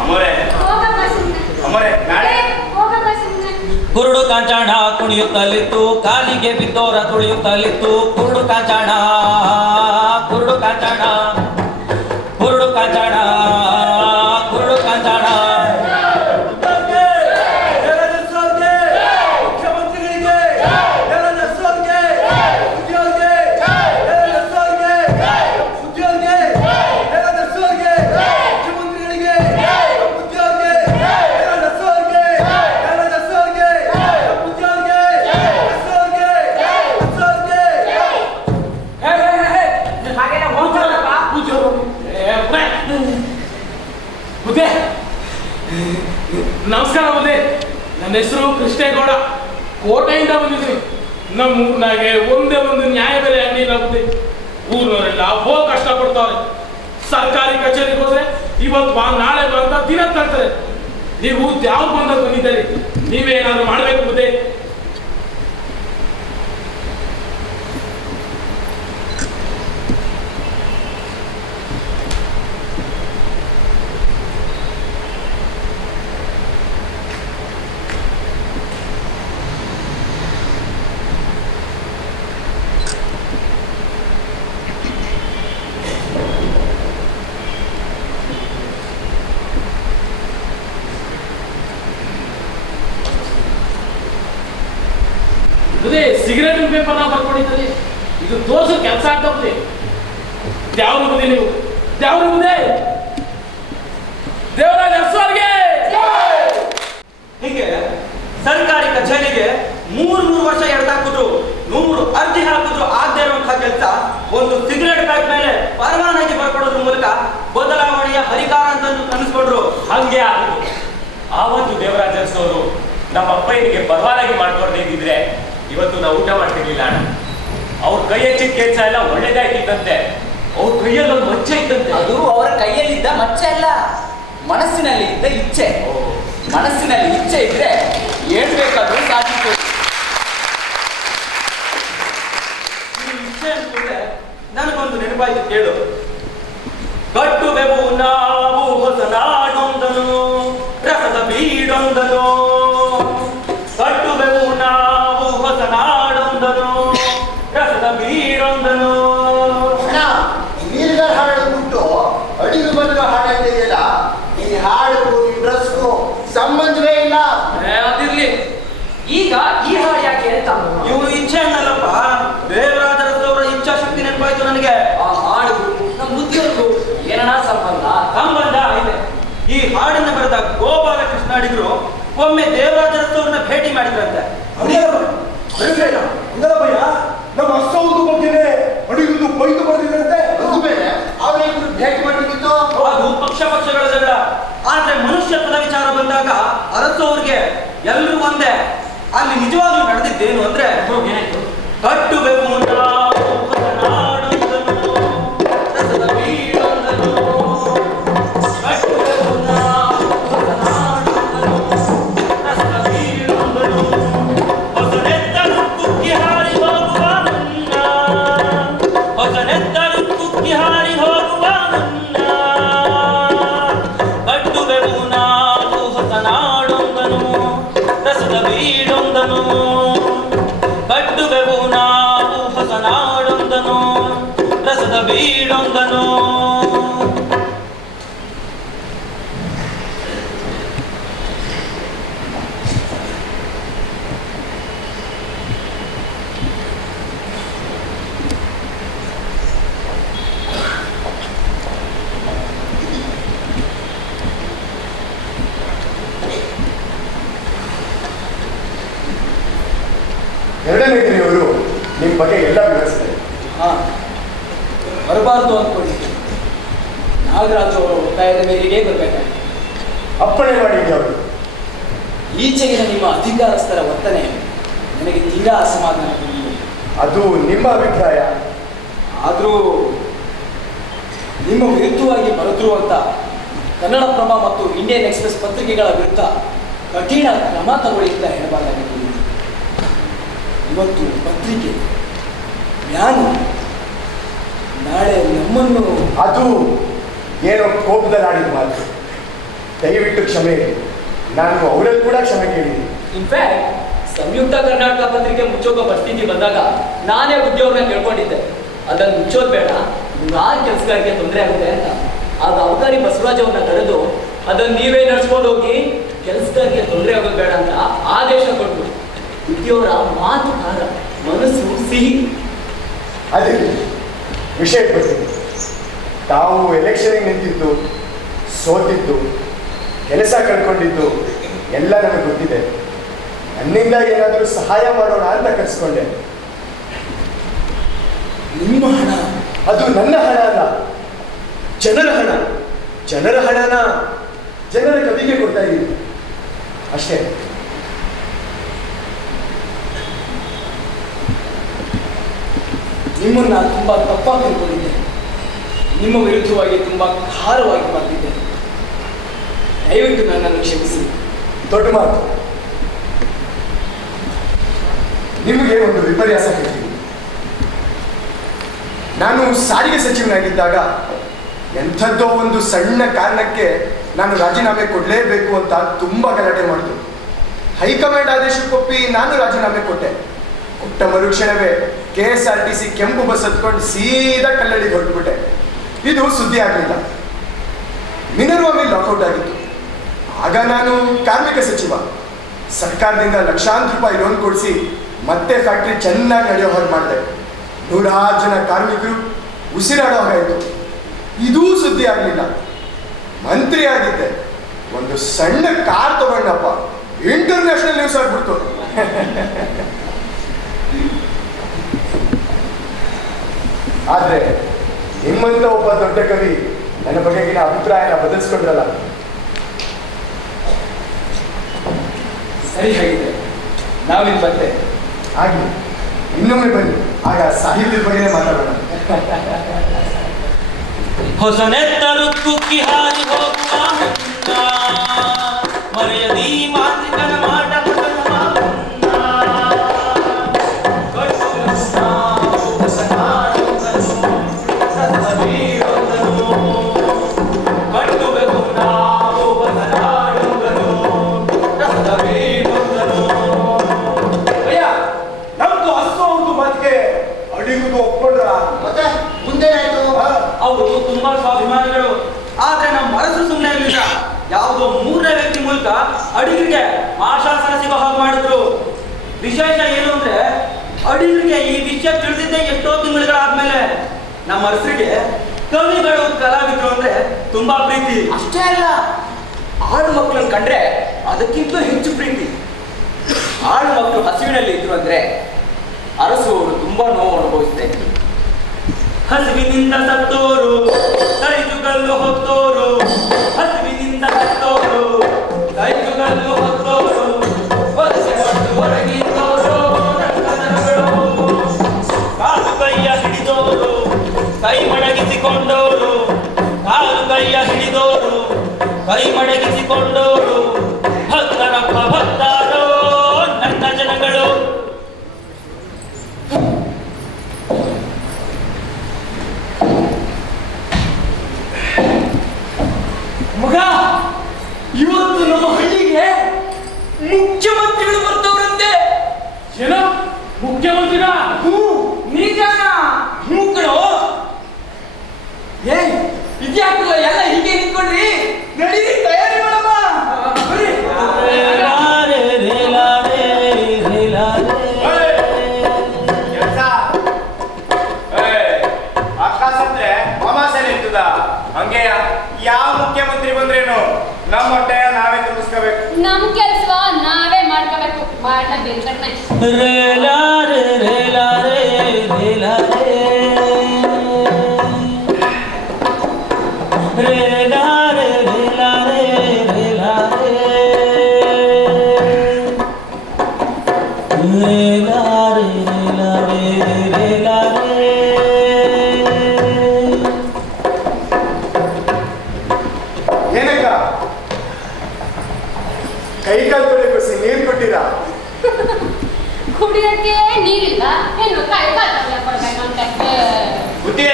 ಅಮ್ಮೋರೆ ಹೋಗಪ್ಪ ಸುಮ್ಮನೆ. ಅಮ್ಮೋರೆ ನಾಳೆ ಹೋಗಪ್ಪ ಸುಮ್ಮನೆ. ಕುರುಡು ಕಾಂಚಾಣ ಕುಣಿಯುತ್ತಲಿತ್ತು, ಕಾಲಿಗೆ ಬಿದ್ದೋರ ತುಳಿಯುತ್ತಲಿತ್ತು. ಕುರುಡು ಕಾಂಚಾಣ ಕುರುಡು ಕಾಂಚಾಣ ಕುರುಡು ಕಾಂಚಾಣ ಕುರುಡು ಕಾಂಚಾಣ. ನಮಸ್ಕಾರ ಬುದ್ಧಿ. ನನ್ನ ಹೆಸರು ಕೃಷ್ಣೇಗೌಡ, ಕೋಟೆಯಿಂದ ಬಂದಿದ್ದೀನಿ. ನಮ್ಮ ಊರಿನಾಗೆ ಒಂದೇ ಒಂದು ನ್ಯಾಯ ಬೆಲೆ ಅಂಗಡಿಲ್ಲ ಬುದ್ಧಿ. ಊರಿನವರೆಲ್ಲ ಬಹು ಕಷ್ಟ ಪಡ್ತಾವ್ರೆ. ಸರ್ಕಾರಿ ಕಚೇರಿಗೆ ಹೋದ್ರೆ ಇವತ್ತು ಬಾ ನಾಳೆ ಬಾ ಅಂತ ದಿನ ತರ್ತಾರೆ. ನೀವು ಯಾವ್ದು ಬಂದ ಬಂದಿದ್ದೀರಿ, ನೀವೇನಾದ್ರು ಮಾಡ್ಬೇಕು ಬುದ್ಧಿ. ಬುದ್ಧಿ ಸಿಗರೇಟ್ ಪೇಪರ್ ನಾವು ಬರ್ಕೊಂಡಿದ್ದೀರಿ. ಇದು ತೋರ್ಸೋ ಕೆಲಸ ಆಗ್ತಾ ಬುದ್ಧಿ. ಯಾವ್ದು ಬುದ್ಧಿ ನೀವು? ಯಾವ್ದು ಬುದ್ಧಿ? ದೇವರಾಜ ಅರಸರಿಗೆ ಹೀಗೆ ಸರ್ಕಾರಿ ಕಚೇರಿಗೆ 3 ವರ್ಷ ಎಡ್ದಾಕಿದ್ರು, 100 ಅರ್ಜಿ ಹಾಕಿದ್ರು ಆಗದೆ ಇರುವಂತಹ ಕೆಲಸ ಒಂದು ಸಿಗರೇಟ್ ಪ್ಯಾಕ್ ಮೇಲೆ ಪರವಾನಗಿ ಬರ್ಕೊಡೋದ್ರ ಮೂಲಕ ಬದಲಾವಣೆಯ ಹರಿಕಾರ ಅಂತ ಅನಿಸ್ಕೊಂಡ್ರು. ಹಂಗೆ ಆಗುದು. ಆವತ್ತು ದೇವರಾಜ ಅರಸವರು ನಮ್ಮ ಅಪ್ಪಯ್ಯನಿಗೆ ಪರವಾನಗಿ ಮಾಡ್ಕೊಡ್ದೇ ಇದ್ದಿದ್ರೆ ಇವತ್ತು ನಾವು ಊಟ ಮಾಡ್ತಿರ್ಲಿಲ್ಲ ಅಣ್ಣ. ಅವ್ರ ಕೈ ಹಚ್ಚಿದ ಕೆಲಸ ಎಲ್ಲ ಒಳ್ಳೇದಾಯ್ತಿತ್ತಂತೆ. ಅವ್ರ ಕೈಯಲ್ಲಿ ಒಂದು ಮಚ್ಚೆ ಇತ್ತಂತೆ. ಅದು ಅವರ ಕೈಯಲ್ಲಿದ್ದ ಮಚ್ಚೆ ಅಲ್ಲ, ಮನಸ್ಸಿನಲ್ಲಿ ಇದ್ದ ಇಚ್ಛೆ. ಮನಸ್ಸಿನಲ್ಲಿ ಇಚ್ಛೆ ಇದ್ರೆ ಏನ್ ಬೇಕಾದ್ರೂ ಸಾಧಿಸು. ಈ ಇಚ್ಛೆ ಅನ್ಕೊಂಡ್ರೆ ನನಗೊಂದು ನೆನಪಾಯ್ತು ಕೇಳು. ಕಟ್ಟುವೆವು ನಾವು ಹೊಸ ನಾಡೊಂದನು, ರಸದ ಬೀಡೊಂದನು. ಕಟ್ಟುವೆವು ನಾವು ಹೊಸ ನಾಡೊಂದನು, ರಸದ ಬೀಡೊಂದನು. ನೀರಿನ ಹಾಡು ಬಿಟ್ಟು ಅಡಿಗೆ ಬರುವ ಹಾಡು ಇದೆಯಲ್ಲ, ಈ ಹಾಡಿಗೂ ಈ ಡ್ರೆಸ್ಗೂ ಸಂಬಂಧವೇ ಇಲ್ಲ. ಅದಿರ್ಲಿ, ಈಗ ಈ ಹಾಡು ಯಾಕೆ ಅಂತ. ಇವರು ಇಚ್ಛೆ ಅನ್ನಲ್ಲಪ್ಪ, ದೇವರಾಜರವರ ಇಚ್ಛಾಶಕ್ತಿ ನೆನಪಾಯ್ತು ನನಗೆ. ಆ ಹಾಡಿಗೂ ನಮ್ಮ ಬುದ್ಧಿಯವ್ರಿಗೂ ಏನಣ ಸಂಬಂಧ? ಸಂಬಂಧ ಇದೆ. ಈ ಹಾಡನ್ನ ಬರೆದ ಗೋಪಾಲಕೃಷ್ಣ ಅಡಿಗರು ಒಮ್ಮೆ ದೇವರಾಜರವ್ರನ್ನ ಭೇಟಿ ಮಾಡಿದ್ರಂತೆ. ನಮ್ಮ ಅಷ್ಟೌದು ಬಗ್ಗೆನೇ ಅಡಿಗುದು ಬೈದು ಬರ್ತಿದ್ರಂತೆ. ಅದು ಬೇರೆ, ಅವರಿಬ್ರು ಭೇಟಿ ಮಾಡಿದ್ದು ಅದು ಪಕ್ಷಗಳ ಜಗಳ. ಆದ್ರೆ ಮನುಷ್ಯತ್ವದ ವಿಚಾರ ಬಂದಾಗ ಅರಸು ಅವ್ರಿಗೆ ಎಲ್ರೂ ಒಂದೇ. ಅಲ್ಲಿ ನಿಜವಾಗ್ಲೂ ನಡೆದಿದ್ದೇನು ಅಂದ್ರೆ, ಕಟ್ಟುವೆವು ನಾವು ಹೊಸ ನಾಡೊಂದನು, ರಸದ ಬೀಡೊಂದನು. ಕಟ್ಟುವೆವು ನಾವು ಹೊಸ ನಾಡೊಂದನು. ವೀಡೊಂದನು ಎರಡನೇ ಗಿರಿಯವರು ನಿಮ್ಮ ಬಗ್ಗೆ ಎಲ್ಲ ವಿವರಿಸಿದ್ದಾರೆ. ಹಾ, ಬರಬಾರ್ದು ಅಂದ್ಕೊಂಡಿದ್ದೆ. ನಾಗರಾಜು ಅವರ ಒತ್ತಾಯದ ಮೇರೆಗೆ ಬರಬೇಕಾಗಿದೆ. ಅಪ್ಪಣೆ ಮಾಡಿದ್ದೆ ಅವರು. ಈಚೆಗಿನ ನಿಮ್ಮ ಅಧಿಕಾರಸ್ಥರ ವರ್ತನೆ ನನಗೆ ತೀರಾ ಅಸಮಾಧಾನ ತಂದಿದೆ. ಅದು ನಿಮ್ಮ ಅಭಿಪ್ರಾಯ. ಆದರೂ ನಿಮ್ಮ ವಿರುದ್ಧವಾಗಿ ಬರೆದಿರುವಂಥ ಕನ್ನಡಪ್ರಭ ಮತ್ತು ಇಂಡಿಯನ್ ಎಕ್ಸ್‌ಪ್ರೆಸ್ ಪತ್ರಿಕೆಗಳ ವಿರುದ್ಧ ಕಠಿಣ ಕ್ರಮ ತಗೊಳ್ಳಿ ಅಂತ ಹೇಳಬಾರದಾಗಿದೆ. ಇವತ್ತು ಪತ್ರಿಕೆ ಬ್ಯಾನು, ನಾಳೆ ನಮ್ಮನ್ನು ಅದು ಏನೋ ಕೋಪದಲ್ಲಿ ಆಡಿದ ಮಾತು. ದಯವಿಟ್ಟು ಕ್ಷಮೆ ಇರಿ. ನಾನು ಅವರಲ್ಲಿ ಕೂಡ ಕ್ಷಮೆ ಕೇಳಿದ್ದೀನಿ. ಇನ್ಫ್ಯಾಕ್ಟ್ ಸಂಯುಕ್ತ ಕರ್ನಾಟಕ ಪತ್ರಿಕೆ ಮುಚ್ಚೋಗೋ ಪರಿಸ್ಥಿತಿ ಬಂದಾಗ ನಾನೇ ಬುದ್ಧಿಯವ್ರನ್ನ ಕೇಳ್ಕೊಂಡಿದ್ದೆ, ಅದನ್ನು ಮುಚ್ಚೋದು ಬೇಡ, ನಾನು ಕೆಲಸಗಾರಿಗೆ ತೊಂದರೆ ಆಗುತ್ತೆ ಅಂತ. ಆಗ ಅವಕಾರಿ ಬಸವರಾಜ್ ಅವ್ರನ್ನ ಕರೆದು ಅದನ್ನು ನೀವೇ ನಡ್ಸ್ಕೊಂಡು ಹೋಗಿ ಕೆಲಸಗಾರಿಗೆ ತೊಂದರೆ ಆಗೋದು ಬೇಡ ಅಂತ ಆದೇಶ ಕೊಟ್ಟು ಬುದ್ಧಿಯವರ ಮಾತು ಖಾರ, ಮನಸ್ಸು ಸಿಹಿ. ಅದೇ ವಿಷಯಕ್ಕೆ ಬರ್ತೀನಿ. ತಾವು ಎಲೆಕ್ಷನ್ಗೆ ನಿಂತಿದ್ದು, ಸೋತಿದ್ದು, ಕೆಲಸ ಕಳ್ಕೊಂಡಿದ್ದು ಎಲ್ಲ ನನಗೆ ಗೊತ್ತಿದೆ. ನನ್ನಿಂದ ಏನಾದರೂ ಸಹಾಯ ಮಾಡೋಣ ಅಂತ ಕರೆಸ್ಕೊಂಡೆ. ನಿಮ್ಮ ಹಣ ಅದು ನನ್ನ ಹಣ ಅಲ್ಲ, ಜನರ ಹಣ. ಜನರ ಹಣನ ಜನರ ಕವಿಗೆ ಕೊಡ್ತಾ ಇದ್ದೀನಿ ಅಷ್ಟೇ. ನಿಮ್ಮನ್ನ ತುಂಬಾ ತಪ್ಪಾಗಿ ತಿಳ್ಕೊಂಡಿದ್ದೆ. ನಿಮ್ಮ ವಿರುದ್ಧವಾಗಿ ತುಂಬಾ ಖಾರವಾಗಿ ಬರೆದಿದ್ದೆ. ದಯವಿಟ್ಟು ನನ್ನನ್ನು ಕ್ಷಮಿಸಿ. ದೊಡ್ಡ ಮಾತು. ನಿಮಗೆ ಒಂದು ವಿಪರ್ಯಾಸ ಹೇಳ್ತೀನಿ. ನಾನು ಸಾರಿಗೆ ಸಚಿವನಾಗಿದ್ದಾಗ ಎಂಥದ್ದೋ ಒಂದು ಸಣ್ಣ ಕಾರಣಕ್ಕೆ ನಾನು ರಾಜೀನಾಮೆ ಕೊಡಲೇಬೇಕು ಅಂತ ತುಂಬ ಗಲಾಟೆ ಮಾಡಿದ್ರು. ಹೈಕಮಾಂಡ್ ಆದೇಶಕ್ಕೊಪ್ಪಿ ನಾನು ರಾಜೀನಾಮೆ ಕೊಟ್ಟೆ. ಕೊಟ್ಟ ಮರುಕ್ಷಣವೇ KSRTC ಕೆಂಪು ಬಸ್ ಹತ್ಕೊಂಡು ಸೀದಾ ಕಲ್ಲಳ್ಳಿಗೆ ಹೊರಟ್ಬಿಟ್ಟೆ. ಇದು ಸುದ್ದಿ ಆಗಲಿಲ್ಲ. ಮಿನರ್ವಾ ಮಿಲ್ ಲಾಕೌಟ್ ಆಗಿತ್ತು. ಆಗ ನಾನು ಕಾರ್ಮಿಕ ಸಚಿವ. ಸರ್ಕಾರದಿಂದ ಲಕ್ಷಾಂತರ ರೂಪಾಯಿ ಲೋನ್ ಕೊಡಿಸಿ ಮತ್ತೆ ಫ್ಯಾಕ್ಟ್ರಿ ಚೆನ್ನಾಗಿ ನಡೆಯೋ ಹಾಗೆ ಮಾಡಿದೆ. 100 ಜನ ಕಾರ್ಮಿಕರು ಉಸಿರಾಡೋ ಹಾಗಾಯಿತು. ಇದೂ ಸುದ್ದಿ ಆಗಲಿಲ್ಲ. ಮಂತ್ರಿ ಆಗಿದ್ದೆ. ಒಂದು ಸಣ್ಣ ಕಾರ್ ತಗೊಂಡಪ್ಪ, ಇಂಟರ್ನ್ಯಾಷನಲ್ ನ್ಯೂಸ್ ಆಗ್ಬಿಡ್ತು. ಆದ್ರೆ ನಿಮ್ಮಂತ ಒಬ್ಬ ದೊಡ್ಡ ಕವಿ ನನ್ನ ಬಗೆಗಿನ ಅಭಿಪ್ರಾಯನ ಬದಲಿಸ್ಕೊಂಡ್ರಲ್ಲ. ಸರಿ, ಹಾಗಿದೆ ನಾವಿಲ್ಲಿ ಬಂದೆ. ಹಾಗೆ ಇನ್ನೊಮ್ಮೆ ಬನ್ನಿ, ಆಗ ಸಾಹಿತ್ಯದ ಬಗ್ಗೆನೇ ಮಾತಾಡೋಣ. ಹೊಸನೆತ್ತರು ಕುಕ್ಕಿ ಹಾರಿ ಹೋಗುವ ಮರೆಯದಿ ಮಾಂತ್ರಿಕನ ಮಾಟ ಮತ್ತೆ ಮುಂದೆ ಆಯ್ತು. ಅವರು ತುಂಬಾ ಸ್ವಾಭಿಮಾನಿಗಳು. ಆದ್ರೆ ನಮ್ಮ ಮನಸ್ಸು ಸುಮ್ಮನೆ ಇರಲಿಲ್ಲ. ಯಾವುದೋ 3ನೇ ವ್ಯಕ್ತಿ ಮೂಲಕ ಅಡಿಗರಿಗೆ ಆಶಾಸನ ಸಿಗೋ ಹಾಗೆ ಮಾಡಿದ್ರು. ವಿಶೇಷ ಏನು ಅಂದ್ರೆ ಅಡಿಗರಿಗೆ ಈ ವಿಷಯ ತಿಳಿದಿದ್ದೆ ಎಷ್ಟೋ ತಿಂಗಳುಗಳಾದ್ಮೇಲೆ. ನಮ್ಮ ಅರಸರಿಗೆ ಕವಿಗಳು ಕಲಾವಿದರು ಅಂದ್ರೆ ತುಂಬಾ ಪ್ರೀತಿ. ಅಷ್ಟೇ ಅಲ್ಲ, ಆಡು ಮಕ್ಕಳನ್ನು ಕಂಡ್ರೆ ಅದಕ್ಕಿಂತ ಹೆಚ್ಚು ಪ್ರೀತಿ. ಆಡು ಮಕ್ಕಳು ಹಸಿವಿನಲ್ಲಿ ಇದ್ರು ಅಂದ್ರೆ ಅರಸು ಅವರು ತುಂಬಾ ನೋವು ಅನುಭವಿಸ್ತಾ ಇದ್ರು. ಹಸಿವಿನಿಂದ ಸತ್ತೋರು, ಕೈಜುಗಲ್ಲು ಹೊತ್ತೋರು, ಹಸಿವಿನಿಂದ ಸತ್ತೋರು, ಕೈಜುಗಲ್ಲು ಹೊತ್ತೋರು, ವಲಸೆ ಹೊತ್ತು ಹೊರಗಿದ್ದೋರು, ಕಾಲು ಕೈಯ ಹಿಡಿದೋರು, ಕೈ ಮಡಗಿಸಿಕೊಂಡೋರು, ಕಾಲು ಕೈಯ ಹಿಡಿದೋರು, ಕೈ ಮಡಗಿಸಿಕೊಂಡೋರು, ಭಕ್ತರಪ್ಪ ಭಕ್ತಾರೋ ನನ್ನ ಜನಗಳು. ಮಗ, ಇವತ್ತು ನಮ್ಮ ಹಳ್ಳಿಗೆ ಮುಖ್ಯಮಂತ್ರಿಗಳು ಬರ್ತವ್ರಂತೆ. ಏನೋ? ಮುಖ್ಯಮಂತ್ರಿಗ? ನಿಜಾನ? ಕಣೋ. ಏಯ್ ಇದ್ಯಾಕಲ್ಲ ಎಲ್ಲ ಹೀಗೆ ನಿಂತ್ಕೊಂಡ್ರಿ ನಡೀರಿ ತಯಾರಿ ಮಾಡಮ್ಮ ಬರ್ರಿ. ಅಕ್ಕಸಂದ್ರೆ ಅಮಾಸೆ ನಿಂತದ ಹಂಗೆ ಯಾವ ಮುಖ್ಯಮಂತ್ರಿ ಬಂದ್ರೇನು ನಮ್ಮ ಹೊಟ್ಟೆ ನಾವೇ ತುಂಬಿಸ್ಕೋಬೇಕು. ನಮ್ ಕೆಲ್ಸ ನಾವೇ ಮಾಡ್ಕೋಬೇಕು. ಮಾಡ್ಲೇಬೇಕು. ಏನಕ್ಕ ಕೈ ಕಾಲು ತೊಳೆಗೊಸಿ ನೀರು ಕೊಟ್ಟಿರಾ? ಕುಡಿಯಕ್ಕೆ ನೀರಿಲ್ಲ, ಹೆಣ್ಣು ಕೈ ಕಾಲು ಕೊಡ್ಬೇಕಂತೆ. ಬುದ್ಧಿ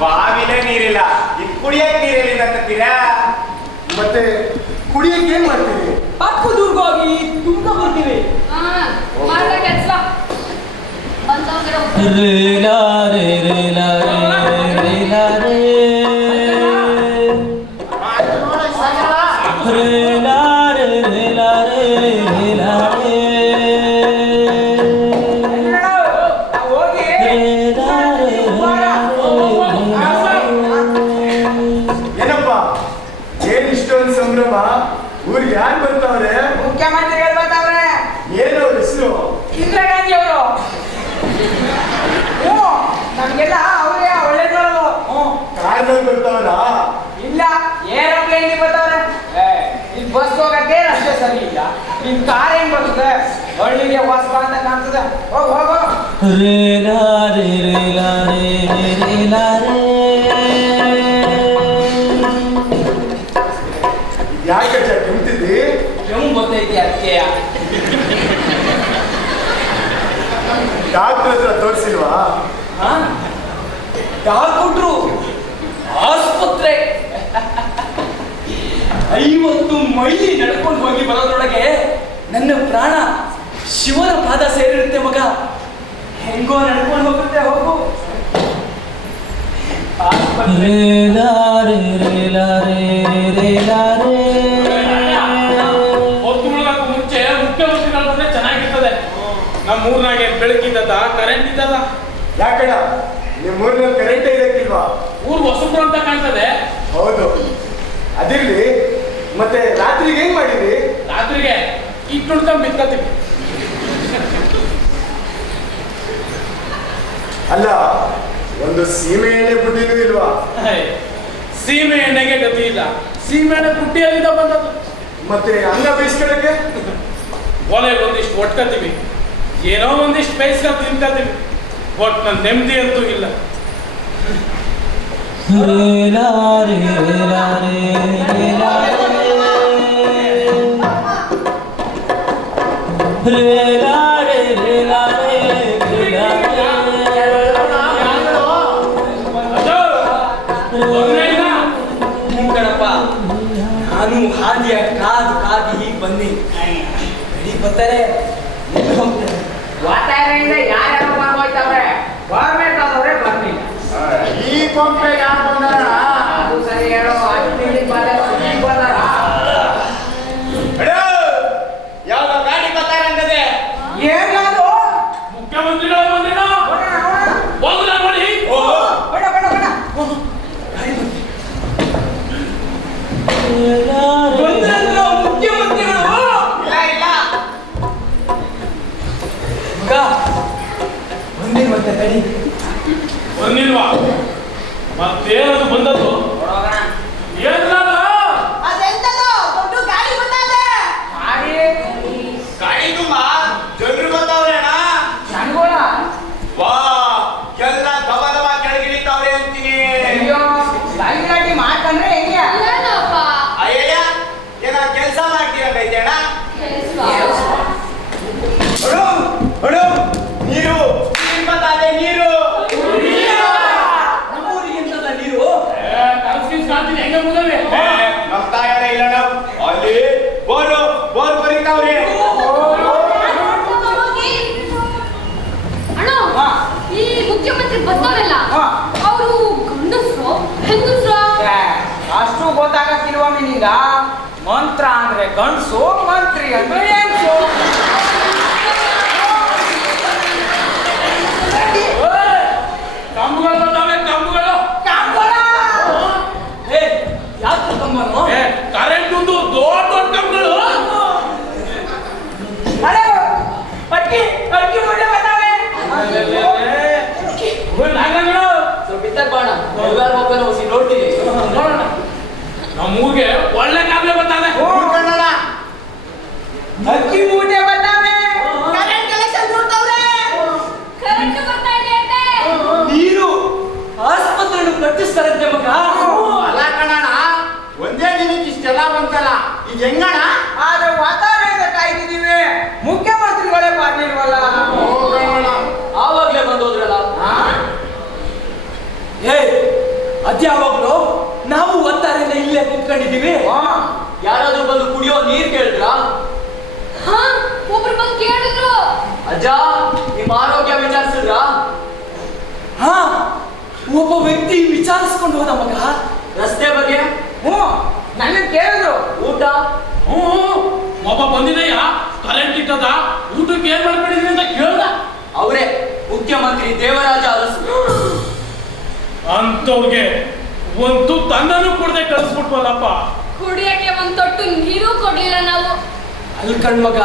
ಬಾವಿಲೇ ನೀರಿಲ್ಲ, ಇದು ಕುಡಿಯಕ್ ನೀರಿಲ್ಲ ಅಂತೀರಾ? ಮತ್ತೆ ಕುಡಿಯಕ್ಕೆ ಏನ್ ಮಾಡ್ತೀರಿ? ಪಕ್ಕದೂರ್ಗ್ ಹೋಗಿ ತುಂಬ ಬರ್ತೀವಿ. ಮಾಡ್ದ ಕೆಲ್ಸ ಬಂದವ್ರು ಹೋಗಿ ಏನಪ್ಪ ಏನ್ ಇಷ್ಟೊಂದು ಸಂಭ್ರಮ? ಊರಿಗೆ ಯಾರು ಬರ್ತಾವ್ರೆ? ಮುಖ್ಯಮಂತ್ರಿಗಳು ಬರ್ತಾವ್ರೆ. ಏನು ಅವ್ರ ಹೆಸರು? ಇಂದಿರಾ ಗಾಂಧಿ ಅವರು. ನಮ್ಗೆಲ್ಲ ಅವರೇ ಒಳ್ಳೇದು ಮಾಡೋದು. ಕಾರ್ನಲ್ಲಿ ಬರ್ತಾವ್ರಾ? ಇಲ್ಲ ಏರೋಪ್ಲೇನ್ ಬರ್ತಾವ್ರೆ. ಇಲ್ಲಿ ಬಸ್ ಹೋಗಕ್ಕೆ ರಸ್ತೆ ಸರಿ ಇಲ್ಲ, ನಿನ್ ಕಾರ್ ಹೆಂಗ್ ಬರ್ತದೆ? ಹಳ್ಳಿಗೆ ವಾಸ ಅಂತ ಕಾಣ್ತದೆ. ಹೋಗ್ ಹೋಗೋ. ಯಾಕೆ ಕೆಮ್ತಿದ್ದಿ? ಕೆಮ್ಮು ಬರ್ತೈತಿ ಅದಕ್ಕೆ. ಡಾಕ್ಟರ್ ಹತ್ರ ತೋರಿಸಿಲ್ವಾ? ಕೊಟ್ರು ಆಸ್ಪತ್ರೆ 50 ಮೈಲಿ ನಡ್ಕೊಂಡು ಹೋಗಿ ಬರೋದ್ರೊಳಗೆ ನನ್ನ ಪ್ರಾಣ ಶಿವನ ಪಾದ ಸೇರಿರುತ್ತೆ ಮಗ. ಹೆಂಗೋ ನಡ್ಕೊಂಡು ಹೋಗುತ್ತೆ. ಹೋಗು. ಹೊತ್ತು ಮುಳುಗಕ್ಕೂ ಮುಂಚೆ ಮುಖ್ಯಮಂತ್ರಿಗಳು ಬಂದ್ರೆ ಚೆನ್ನಾಗಿರ್ತದೆ. ನಮ್ಮ ಊರ್ನಾಗೆ ಬೆಳಕಿದ್ದದ ಕರೆಂಟ್ ಇದ್ದದ. ಯಾಕಣ್ಣ ನಿಮ್ ಊರಿನಲ್ಲಿ ಕರೆಂಟ್ ಇದಕ್ಕಿಲ್ವಾ? ಊರ್ ಹೊಸಬ್ರು ಅಂತ ಕಾಣ್ತದೆ. ಹೌದು, ಅದಿರ್ಲಿ. ಮತ್ತೆ ರಾತ್ರಿಗೆ ಏನ್ ಮಾಡಿದ್ರಿ? ರಾತ್ರಿಗೆ ಇಟ್ಟುಡ್ಕೊಂಡ್ ಬಿತ್ಕತ್ತೀವಿ. ಅಲ್ಲ, ಒಂದು ಸೀಮೆ ಎಣ್ಣೆ ಬುಡ್ಡಿನೂ ಇಲ್ವಾ? ಸೀಮೆ ಎಣ್ಣೆಗೆ ಗತಿ ಇಲ್ಲ. ಸೀಮೆ ಎಣ್ಣೆ ಬುಟ್ಟಿಯಲ್ಲಿಂದ ಬಂದದ್ದು. ಮತ್ತೆ ಅನ್ನ ಬೇಯಿಸ್ಕೊಳಕ್ಕೆ ಒಲೆಗೆ ಒಂದಿಷ್ಟು ಒಟ್ಕತ್ತೀವಿ, ಏನೋ ಒಂದಿಷ್ಟು ಬೇಯಿಸ್ಕೊಂಡು ತಿನ್ಕತ್ತೀವಿ. ಒಟ್ಟು ನನ್ನ ನೆಮ್ಮದಿ ಅಂತೂ ಇಲ್ಲ. ಕಣಪ್ಪ, ನಾನು ಹಾದಿಯ ಕಾದು ಹೀಗೆ ಬಂದಿ. ಬೆಳಿಗ್ಗೆ ಬರ್ತಾರೆ, ವಾತಾವರಣದಿಂದ ಯಾರ್ಯಾರು ಬಂದೋಯ್ತವ್ರೆ. ಗೌರ್ಮೆಂಟ್ ಆದವ್ರೆ ಬರ್ಲಿಲ್ಲ. ಈ ಕೊಂಪೆ ಯಾರು ಬಂದಾರ? ಅದು ಸರಿ ಹೇಳೋ. ಬಂದಾರ ಯಾವ ಗಾಡಿ ಬರ್ತಾರಂಗದೆ? ಏನಾದ್ರು ಮುಖ್ಯಮಂತ್ರಿಗಳು ಬಂದ್ರೇನೋ ಹೋಗುದ ನೋಡಿ. ಬೇಡ ಬೇಡ ಬೇಡ. ಬಂದ್ರಲ್ಲ ಮುಖ್ಯಮಂತ್ರಿಗಳು. ಇಲ್ಲ ಮಗ ಬಂದಿರ್ ಮತ್ತೆ ತಡಿ. ಬಂದಿಲ್ವಾ? ಮತ್ತೇನದು ಬಂದದ್ದು? ಏನದು? ಅದೆಂತದು ದೊಡ್ಡ ಗಾಡಿ ಬಂದಾದೆ. ಗಾಡಿ ತುಂಬಾ ಜನರು ಬಂದವ್ರೇನ? ಜನಗಳ ವಾ, ಎಲ್ಲ ದಬ ದಬ ಕೆಳಗಿಳಿತಾವ್ರೆ ಅಂತೀನಿ. ಅಯ್ಯೋ ಗಾಡಿ ಮಾಡ್ಕೊಂಡ್ರೆ ಹೆಂಗೆ? ಏನಪ್ಪ ಅಯ್ಯಯ್ಯ, ಏನ ಕೆಲಸ ಮಾಡ್ತೀರಂಗೈತೆ ಅಣ್ಣ? ನೀರು ಬರ್ತಾದೆ, ನೀರು. ನಮ್ಮೂರಿಗೆ ಎಂತದ ನೀರು? ಕಾಣ್ತೀನಿ ಹೆಂಗ ಮುದವೆ. ನಮ್ ತಾಯಾರ ಇಲ್ಲ ನಾವು ಅಲ್ಲಿ ಬೋರ್ ಬರೀತಾವ್ರೆ. ಅಣ್ಣ, ಈ ಮುಖ್ಯಮಂತ್ರಿ ಬರ್ತಾರಲ್ಲ, ಅವರು ಗಂಡಸರು ನಿಂಗ ಮಂತ್ರ ಅಂದ್ರೆ ಗಂಡ್ಸು, ಮಂತ್ರಿ ಅಂದ್ರೆ ಹೆಂಗ್ಸು. ಕಂಬಗಳು ಬಂದಾವೆ, ಕಂಬಗಳು. ಯಾಕೆ ಕಂಬನು? ಕರೆಂಟ್ ಒಂದು ದೊಡ್ಡ ದೊಡ್ಡ ಕಂಬಗಳು. ಅರೆ ಅಕ್ಕಿ ಅಕ್ಕಿ ಮುಂದೆ ಬಂದಾವೆ. ನೋಡ್ತೀನಿ. ನಮ್ಮೂರಿಗೆ ಒಳ್ಳೆ ಕಾಬ್ಲೆ ಬರ್ತಾನೆ. ಅಕ್ಕಿ ಮೂಟೆ ಬಂದಾವೆ. ಕರೆಂಟ್ ಕಲೆಕ್ಷನ್ ಕೊಡ್ತಾವ್ರೆ. ಕರೆಂಟ್ ಬರ್ತಾ ಇದೆ ಅಂತೆ. ನೀರು ಆಸ್ಪತ್ರೆ ಕಟ್ಟಿಸ್ತಾರಂತೆ ಮಗ. ಅಲ್ಲ ಕಣಣ, ಒಂದೇ ದಿನಕ್ಕೆ ಇಷ್ಟೆಲ್ಲ ಬಂತಲ್ಲ, ಈಗ ಹೆಂಗಣ? ಆದ್ರೆ ವಾತಾವರಣ ಕಾಯ್ತಿದೀವಿ, ಮುಖ್ಯಮಂತ್ರಿಗಳೇ ಬರ್ಲಿಲ್ವಲ್ಲ. ಆವಾಗ್ಲೇ ಬಂದೋದ್ರಲ್ಲ. ಏ ಅದ್ಯಾವಾಗ್ಲೂ ನಾವು ಒತ್ತಾರೆಯಿಂದ ಇಲ್ಲೇ ಕುತ್ಕೊಂಡಿದ್ದೀವಿ. ಯಾರಾದ್ರೂ ಬಂದು ಕುಡಿಯೋ ನೀರ್ ಕೇಳಿದ್ರಾ? ಹಾ, ಒಬ್ರು ಬಂದು ಕೇಳಿದ್ರು. ಅಜ್ಜ ನಿಮ್ಮ ಆರೋಗ್ಯ ವಿಚಾರಿಸಿದ್ರಾ? ಹಾ, ಒಬ್ಬ ವ್ಯಕ್ತಿ ವಿಚಾರಿಸ್ಕೊಂಡು ಹೋದ ಮಗ. ರಸ್ತೆ ಬಗ್ಗೆ ನನ್ನ ಕೇಳಿದ್ರು. ಊಟ ಒಬ್ಬ ಬಂದಿದೆಯಾ, ಕರೆಂಟ್ ಇಟ್ಟದ, ಊಟಕ್ಕೆ ಏನ್ ಮಾಡ್ಕೊಂಡಿದೀನಿ ಅಂತ ಕೇಳ್ದ. ಅವರೇ ಮುಖ್ಯಮಂತ್ರಿ ದೇವರಾಜ ಅರಸು. ಅಂತವ್ರಿಗೆ ಒಂದು ತನ್ನೂ ಕೊಡದೆ ಕಳಿಸ್ಬಿಟ್ವಲ್ಲಪ್ಪ. ಕುಡಿಯಕ್ಕೆ ಒಂದ್ ತೊಟ್ಟು ನೀರು ಕೊಡ್ಲಿಲ್ಲ ನಾವು. ಅಲ್ಲಿ ಕಣ್ಮಗ,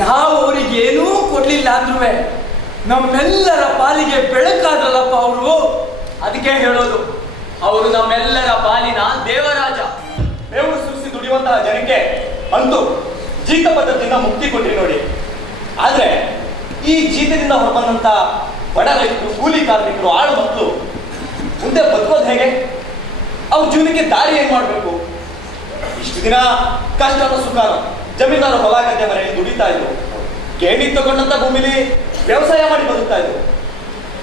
ನಾವು ಅವ್ರಿಗೆ ಏನೂ ಕೊಡ್ಲಿಲ್ಲ ಅಂದ್ರೂ ನಮ್ಮೆಲ್ಲರ ಪಾಲಿಗೆ ಬೆಳಕಾದ್ರಲ್ಲಪ್ಪ ಅವರು. ಅದಕ್ಕೆ ಹೇಳೋದು, ಅವರು ನಮ್ಮೆಲ್ಲರ ಪಾಲಿನ ದೇವರಾಜ. ಬೇವು ಸುರಿಸಿ ದುಡಿಯುವಂತಹ ಜನಕ್ಕೆ ಅಂತೂ ಜೀತ ಪದ್ಧತಿಯಿಂದ ಮುಕ್ತಿ ಕೊಟ್ರಿ ನೋಡಿ. ಆದ್ರೆ ಈ ಜೀತದಿಂದ ಹೊರಬಂದಂತ ಬಡ ರೈತರು, ಕೂಲಿ ಕಾರ್ಮಿಕರು, ಆಳು ಮಕ್ಕಳು ಮುಂದೆ ಬದುಕೋದು ಹೇಗೆ? ಅವ್ರ ಜೀವನಕ್ಕೆ ದಾರಿ ಏನ್ ಮಾಡ್ಬೇಕು? ಇಷ್ಟು ದಿನ ಕಷ್ಟದ ಸುಖಾನ ಜಮೀನ್ದಾರ ಹೊಲ ಗದ್ದೆ ಮನೆಯಲ್ಲಿ ದುಡಿತಾ ಇದ್ರು. ಕೇಳಿ ತಗೊಂಡಂತ ಭೂಮಿಲಿ ವ್ಯವಸಾಯ ಮಾಡಿ ಬದುಕ್ತಾ ಇದ್ರು.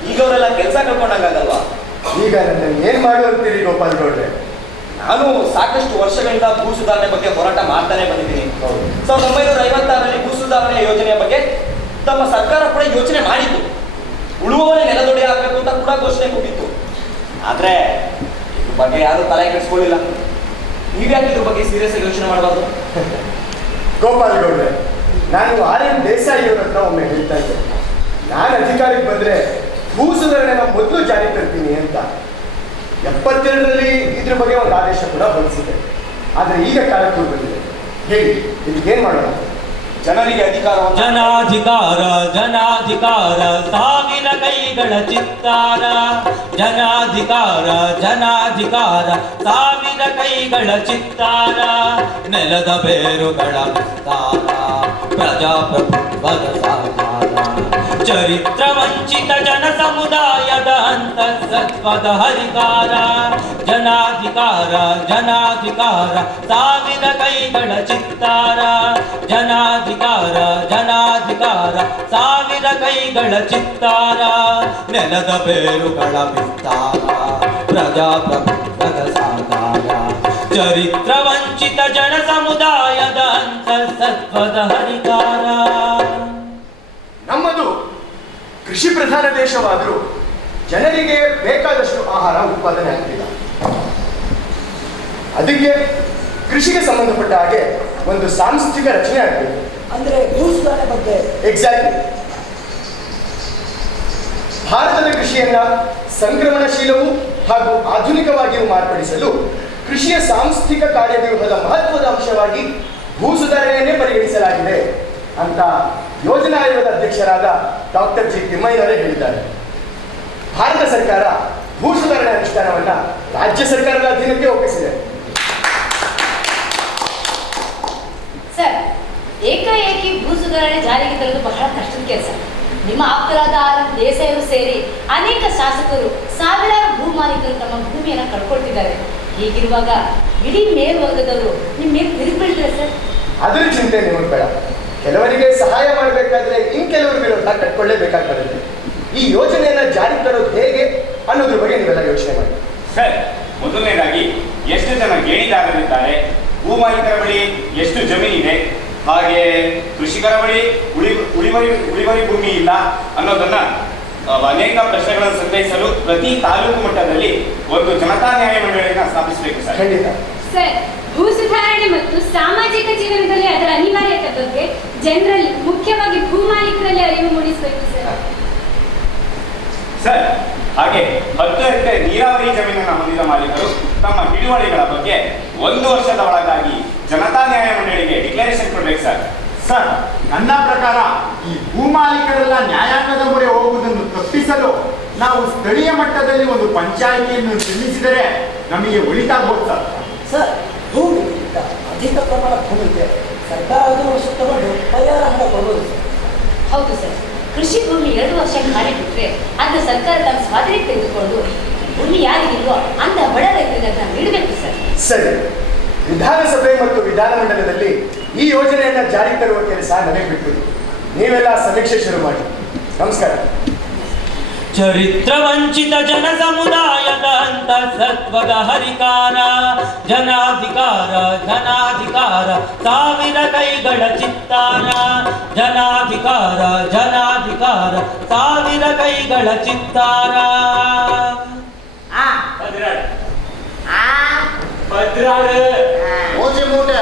ಈಗ ಅವರೆಲ್ಲ ಕೆಲಸ ಕಳ್ಕೊಂಡಂಗಾಗಲ್ವಾ? ಈಗ ನನ್ನನ್ನು ಏನ್ ಮಾಡುವಂತೀರಿ ಗೋಪಾಲ್ ಗೌಡ್ರೆ? ನಾನು ಸಾಕಷ್ಟು ವರ್ಷಗಳಿಂದ ಭೂ ಸುಧಾರಣೆ ಬಗ್ಗೆ ಹೋರಾಟ ಮಾಡ್ತಾನೆ ಬಂದಿದ್ದೀನಿ. 1956ರಲ್ಲಿ ಭೂ ಸುಧಾರಣೆ ಯೋಜನೆಯ ಬಗ್ಗೆ ತಮ್ಮ ಸರ್ಕಾರ ಕೂಡ ಯೋಚನೆ ಮಾಡಿತ್ತು. ಉಳುವವನೇ ನೆಲದೊಡೆ ಆಗ್ಬೇಕು ಅಂತ ಕೂಡ ಘೋಷಣೆ ಕೊಟ್ಟಿತ್ತು. ಆದ್ರೆ ಇದ್ರ ಬಗ್ಗೆ ಯಾರು ತಲೆ ಕೆಡಿಸ್ಕೊಳ್ಳಿಲ್ಲ. ನೀವ್ಯಾಕೆ ಇದ್ರ ಬಗ್ಗೆ ಸೀರಿಯಸ್ ಆಗಿ ಯೋಚನೆ ಮಾಡಬಾರ್ದು? ಗೋಪಾಲ್ ಗೌಡ್ರೆ, ನಾನು ಆರ್.ಎನ್. ದೇಸಾಯಿ ಅವ್ರ ಹತ್ರ ಒಮ್ಮೆ ಹೇಳ್ತಾ ಇದ್ದೆ, ನಾನು ಅಧಿಕಾರಕ್ಕೆ ಬಂದ್ರೆ ಭೂ ಸುಧಾರಣೆನ ಮೊದಲು ಜಾರಿ ತರ್ತೀನಿ ಅಂತ. 72ರಲ್ಲಿ ಇದ್ರ ಬಗ್ಗೆ ಒಂದು ಆದೇಶ ಕೂಡ ಹೊರಡಿಸಿದೆ. ಆದ್ರೆ ಈಗ ಕಾಲಕ್ಕೂ ಬಂದಿದೆ. ಹೇಳಿ, ಇದಕ್ಕೇನ್ ಮಾಡೋಣ? ಜನರಿಗೆ ಅಧಿಕಾರವನ್ನು ಜನಾಧಿಕಾರ ಜನಾಧಿಕಾರ ಸಾವಿರ ಕೈಗಳ ಚಿತ್ತಾರ. ಜನಾಧಿಕಾರ ಜನಾಧಿಕಾರ ಸಾವಿರ ಕೈಗಳ ಚಿತ್ತಾರ. ನೆಲದ ಬೇರುಗಳ ವಿಸ್ತಾರ ಪ್ರಜಾಪ್ರಭುತ್ವದ ಸಾಕಾರ. ಚರಿತ್ರ ವಂಚಿತ ಜನ ಸಮುದಾಯದ ಅಂತಃಸತ್ವದ ಹರಿಕಾರ. ಜನಾಧಿಕಾರ ಜನಾಧಿಕಾರ ಸಾವಿರ ಕೈಗಳ ಚಿತ್ತಾರ. ಜನಾಧಿಕಾರ ಜನಾಧಿಕಾರ ಸಾವಿರ ಕೈಗಳ ಚಿತ್ತಾರ. ನೆಲದ ಬೇರುಗಳ ವಿಸ್ತಾರ ಪ್ರಜಾಪ್ರಭುತ್ವದ ಸಾಕಾರ. ಚರಿತ್ರ ವಂಚಿತ ಜನ ಸಮುದಾಯದ ಅಂತಃಸತ್ವದ ಹರಿಕಾರ. ನಮ್ಮದು ಕೃಷಿ ಪ್ರಧಾನ ದೇಶವಾದರೂ ಜನರಿಗೆ ಬೇಕಾದಷ್ಟು ಆಹಾರ ಉತ್ಪಾದನೆ ಆಗ್ತಿಲ್ಲ. ಅದಕ್ಕೆ ಕೃಷಿಗೆ ಸಂಬಂಧಪಟ್ಟ ಹಾಗೆ ಒಂದು ಸಾಂಸ್ಥಿಕ ರಚನೆ ಆಗಬೇಕು. ಅಂದ್ರೆ ಭೂ ಸುಧಾರಣೆ ಬಗ್ಗೆ ಎಕ್ಸಾಕ್ಟ್ಲಿ. ಭಾರತದ ಕೃಷಿಯನ್ನ ಸಂಕ್ರಮಣಶೀಲವೂ ಹಾಗೂ ಆಧುನಿಕವಾಗಿಯೂ ಮಾರ್ಪಡಿಸಲು ಕೃಷಿಯ ಸಾಂಸ್ಥಿಕ ಕಾರ್ಯವ್ಯೂಹದ ಮಹತ್ವದ ಅಂಶವಾಗಿ ಭೂ ಸುಧಾರಣೆಯನ್ನೇ ಪರಿಗಣಿಸಲಾಗಿದೆ ಅಂತ ಯೋಜನಾ ಆಯೋಗದ ಅಧ್ಯಕ್ಷರಾದ ಡಾಕ್ಟರ್ ಜಿ ತಿಮ್ಮಯ್ಯನವರೇ ಹೇಳಿದ್ದಾರೆ. ಭಾರತ ಸರ್ಕಾರ ಭೂ ಸುಧಾರಣೆ ಅನುಷ್ಠಾನವನ್ನ ರಾಜ್ಯ ಸರ್ಕಾರದ ಅಧೀನಕ್ಕೆ ಒಪ್ಪಿಸಿದೆ. ಸರ್, ಏಕಾಏಕಿ ಭೂ ಸುಧಾರಣೆ ಜಾರಿಗೆ ತರುವುದು ಬಹಳ ಕಷ್ಟದ ಕೆಲಸ. ನಿಮ್ಮ ಆಪ್ತರಾದ ಆರ್.ಎನ್. ದೇಸಾಯಿಯವರು ಸೇರಿ ಅನೇಕ ಶಾಸಕರು ಸಾವಿರಾರು ಭೂ ಮಾಲೀಕರು ತಮ್ಮ ಭೂಮಿಯನ್ನು ಕಳ್ಕೊಳ್ತಿದ್ದಾರೆ. ಹೀಗಿರುವಾಗ ಇಡೀ ಮೇಲ್ವರ್ಗದವರು ನಿಮ್ಮ ಮೇಲೆ ತಿರುಗಿಬಿಡ್ತಾರೆ ಸರ್. ಅದರ ಚಿಂತೆ ನಿಮಗೆ ಬೇಡ. ಕೆಲವರಿಗೆ ಸಹಾಯ ಮಾಡಬೇಕಾದ್ರೆ ಇನ್ ಕೆಲವರ ವಿರೋಧ ಕಟ್ಕೊಳ್ಳೇಬೇಕಾಗ್ತದೆ. ಈ ಯೋಜನೆಯನ್ನ ಜಾರಿಗೆ ತರೋದು ಹೇಗೆ ಅನ್ನೋದ್ರ ಬಗ್ಗೆ ನೀವೆಲ್ಲ ಯೋಚನೆ ಮಾಡಿ. ಸರ್, ಮೊದಲನೇದಾಗಿ ಎಷ್ಟು ಜನ ಗೇಣಿದಾರರಿದ್ದಾರೆ, ಭೂ ಮಾಲೀಕರ ಬಳಿ ಎಷ್ಟು ಜಮೀನಿದೆ, ಹಾಗೆ ಕೃಷಿಕರ ಬಳಿ ಉಳಿವರಿ ಭೂಮಿ ಇಲ್ಲ ಅನ್ನೋದನ್ನ ಅನೇಕ ಪ್ರಶ್ನೆಗಳನ್ನು ಸಂಗ್ರಹಿಸಲು ಪ್ರತಿ ತಾಲೂಕು ಮಟ್ಟದಲ್ಲಿ ಒಂದು ಜನತಾ ನ್ಯಾಯ ಮಂಡಳಿಯನ್ನ ಸ್ಥಾಪಿಸಬೇಕು ಸರ್. ಖಂಡಿತ ಸರ್, ಮತ್ತು ಸಾಮಾಜಿಕ ಜೀವನದಲ್ಲಿ ಅದರ ಅನಿವಾರ್ಯತೆ ಬಗ್ಗೆ ಜನರಲ್ಲಿ, ಮುಖ್ಯವಾಗಿ ಭೂಮಾಲೀಕರಲ್ಲಿ ಅರಿವು ಮೂಡಿಸಬೇಕು ಸರ್. ಸರ್, ಹಾಗೆ 10 ಎಕರೆ ನೀರಾವರಿ ಜಮೀನನ್ನು ಹೊಂದಿದ ಮಾಲೀಕರು ತಮ್ಮ ಹಿಡುವಳಿಗಳ ಬಗ್ಗೆ 1 ವರ್ಷದ ಒಳಗಾಗಿ ಜನತಾ ನ್ಯಾಯ ಮಂಡಳಿಗೆ ಡಿಕ್ಲರೇಷನ್ ಕೊಡ್ಬೇಕು ಸರ್. ಸರ್, ನನ್ನ ಪ್ರಕಾರ ಈ ಭೂಮಾಲೀಕರೆಲ್ಲ ನ್ಯಾಯಾಂಗದ ಮೊರೆ ಹೋಗುವುದನ್ನು ತಪ್ಪಿಸಲು ನಾವು ಸ್ಥಳೀಯ ಮಟ್ಟದಲ್ಲಿ ಒಂದು ಪಂಚಾಯಿತಿಯನ್ನು ನಿರ್ಮಿಸಿದರೆ ನಮಗೆ ಒಳಿತಾಗ್ಬೋದು ಸರ್. ಸರ್, ಭೂಮಿಗಿಂತ ಅಧಿಕ ಪ್ರಮಾಣ ಭೂಮಿಗೆ ಸರ್ಕಾರದ ವರ್ಷ ತಗೊಂಡು ಪರಿಹಾರ ಹಣ ಕೊಡಬಹುದು ಸರ್. ಹೌದು ಸರ್, ಕೃಷಿ ಭೂಮಿ 2 ವರ್ಷ ಖಾಲಿ ಬಿಟ್ಟರೆ ಅದನ್ನ ಸರ್ಕಾರ ತನ್ನ ಸ್ವಾಧೀನಕ್ಕೆ ತೆಗೆದುಕೊಂಡು ಭೂಮಿ ಯಾರಿಗಿಲ್ವೋ ಅಂತ ಬಡ ರೈತರಿಗೆ ಅದನ್ನ ನೀಡಬೇಕು ಸರ್. ಸರಿ, ವಿಧಾನಸಭೆ ಮತ್ತು ವಿಧಾನಮಂಡಲದಲ್ಲಿ ಈ ಯೋಜನೆಯನ್ನ ಜಾರಿಗೆ ತರುವ ಕೆಲಸ ನನಗೆ ಬಿಟ್ಟಿದೆ. ನೀವೆಲ್ಲ ಸಮೀಕ್ಷೆ ಶುರು ಮಾಡಿ. ನಮಸ್ಕಾರ. ಚರಿತ್ರ ವಂಚಿತ ಜನ ಸಮುದಾಯದ ಅಂತಸತ್ವದ ಹರಿಕಾರ, ಜನಾಧಿಕಾರ ಜನಾಧಿಕಾರ ಸಾವಿರ ಕೈಗಳ ಚಿತ್ತಾರ, ಜನಾಧಿಕಾರ ಜನಾಧಿಕಾರ ಸಾವಿರ ಕೈಗಳ ಚಿತ್ತಾರ. ಮೋಜಿ ಮೂಟೆ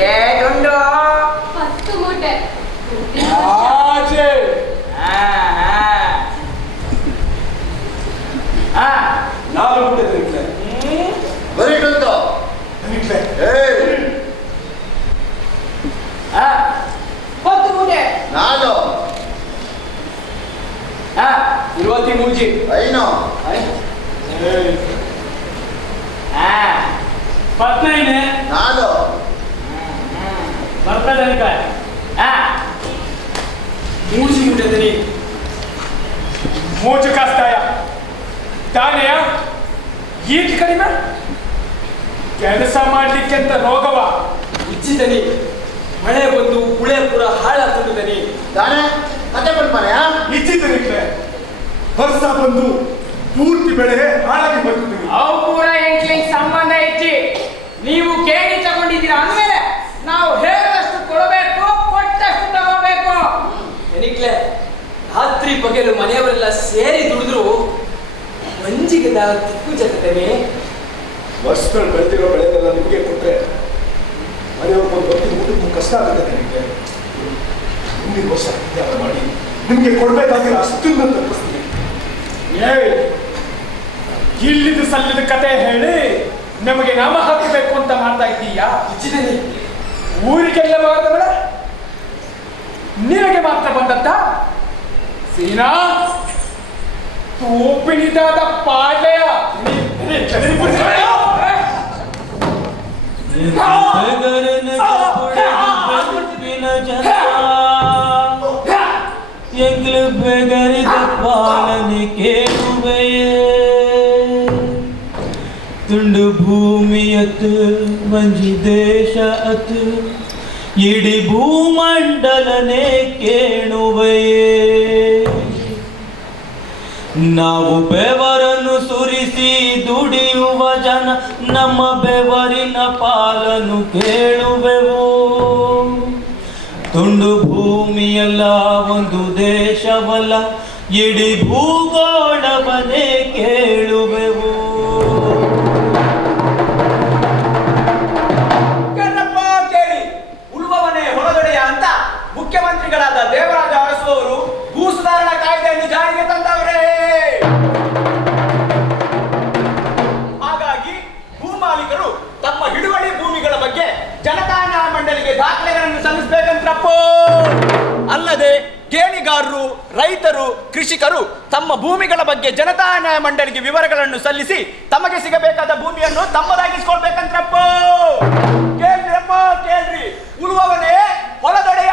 ಏನುಂಡು 10 ಮೂಟೆ. ಆಚೆ. ನಾಲ್ಕು ಮೂಟೆ ತನಿಖೆ. ಬರೀಟುಂಟು ತನಿಖೆ. 10 ಮೂಟೆ. ನಾನು 23 ಐನು 15 ನಾನು ಬರ್ತದೆ ತನಿಖೆ. 3 ಮೂಟೆ ತನಿ ಮೋಜು ಕಾಸ್ತಾಯ ತಾನೆಯ ಈಟ್ ಕಡಿಮೆ ಕೆಲಸ ಮಾಡ್ಲಿಕ್ಕೆ ಅಂತ ರೋಗವ ಉಚ್ಚಿದನಿ. ಮಳೆ ಬಂದು ಗುಳೆ ಪುರ ಹಾಳಾಗ್ತದನಿ. ತಾನೇ ಮತ್ತೆ ಬಂದ್ಮನೆಯ ಇಚ್ಚಿದನಿಕ್ಲೆ ವರ್ಷ ಬಂದು ಪೂರ್ತಿ ಬೆಳೆ ಹಾಳಾಗಿ ಬರ್ತದೆ. ಅವು ಪೂರ ಎಂಟ್ಲಿಂಗ್ ಸಂಬಂಧ ಇಚ್ಚಿ ನೀವು ಕೇಳಿ ತಗೊಂಡಿದ್ದೀರಾ ಅಂದ್ಮೇಲೆ ನಾವು ಹೇಳಿದಷ್ಟು ಕೊಡಬೇಕು, ಕೊಟ್ಟಷ್ಟು ತಗೋಬೇಕು. ಎನಿಕ್ಲೆ ರಾತ್ರಿ ಬಗೆಲು ಮನೆಯವರೆಲ್ಲ ಸೇರಿ ದುಡಿದ್ರು ಮಂಜಿಗೆ ತಿಕ್ಕು ಜೊತೆನೆ. ವರ್ಷಗಳು ಬೆಳೆದಿರೋ ಬೆಳೆನೆಲ್ಲ ನಿಮಗೆ ಕೊಟ್ಟರೆ ಮನೆಯವ್ರು ಒಂದು ಹೊತ್ತಿನ ಊಟಕ್ಕೂ ಕಷ್ಟ ಆಗುತ್ತೆ. ನಿಮಗೆ ಮುಂದಿನ ವರ್ಷ ವಿಚಾರ ಮಾಡಿ ನಿಮಗೆ ಕೊಡ್ಬೇಕಾಗಿರೋ ಅಷ್ಟನ್ನು ತಪ್ಪಿಸ್ತೀನಿ. ಇಲ್ಲಿದ್ದು ಸಲ್ಲಿದ ಕತೆ ಹೇಳಿ ನಮಗೆ ನಾಮ ಹಾಕಬೇಕು ಅಂತ ಮಾಡ್ತಾ ಇದ್ದೀಯಾ? ಇಚ್ಚಿದ್ದೀನಿ. ಊರಿಗೆಲ್ಲ ಬಾರದ ಬೇಡ, ನಿನಗೆ ಮಾತ್ರ ಬಂದತ್ತ ಸೀನಾ ತೋಪಿನಿದಾದ ಪಾಡ್ಲೆಯ ಎಂಗ್ಲು ಬೆಗರಿದ ಪಾಲನೆ ಕೇಳುವೆಯೇ, ತುಂಡು ಭೂಮಿಯತ್ತು ಮಂಜಿ ದೇಶ ಅತ್ತು ಇಡೀ ಭೂಮಂಡಲನೆ ಕೇಳುವೆಯೇ. ನಾವು ಬೆವರನ್ನು ಸುರಿಸಿ ದುಡಿಯುವ ಜನ ನಮ್ಮ ಬೆವರಿನ ಪಾಲನ್ನು ಕೇಳುವೆವು. ತುಂಡು ಭೂಮಿಯಲ್ಲ ಒಂದು ದೇಶವಲ್ಲ, ಇಡೀ ಭೂಗೋಳವನ್ನೇ ಕೇಳುವೆವು. ಕೇಳಿ, ಉಳುವವನೇ ಹೊಲದೊಡೆಯ ಅಂತ ಮುಖ್ಯಮಂತ್ರಿಗಳಾದ ದೇವರಾಜ ಅರಸು ಅವರು ಭೂ ಸುಧಾರಣಾ ಕಾಯ್ದೆಯನ್ನು ಜಾರಿಗೆ ತಂದವರೇ. ಹಾಗಾಗಿ ಭೂಮಾಲೀಕರು ತಮ್ಮ ಹಿಡುವಳಿ ಭೂಮಿಗಳ ಬಗ್ಗೆ ಜನತಾ ನ್ಯಾಯ ಮಂಡಳಿಗೆ ದಾಖಲೆಗಳನ್ನು ಸಲ್ಲಿಸಬೇಕಂತಪ್ಪೋ. ಅಲ್ಲದೆ ಗೇಣಿಗಾರರು, ರೈತರು, ಕೃಷಿಕರು ತಮ್ಮ ಭೂಮಿಗಳ ಬಗ್ಗೆ ಜನತಾ ನ್ಯಾಯ ಮಂಡಳಿಗೆ ವಿವರಗಳನ್ನು ಸಲ್ಲಿಸಿ ತಮಗೆ ಸಿಗಬೇಕಾದ ಭೂಮಿಯನ್ನು ತಮ್ಮದಾಗಿಸ್ಕೊಳ್ಬೇಕಂತಪ್ಪೋ. ಕೇಳ್ರಿಯಪ್ಪ ಕೇಳ್ರಿ, ಉಳುವವನೇ ಹೊಲದೊಡೆಯ.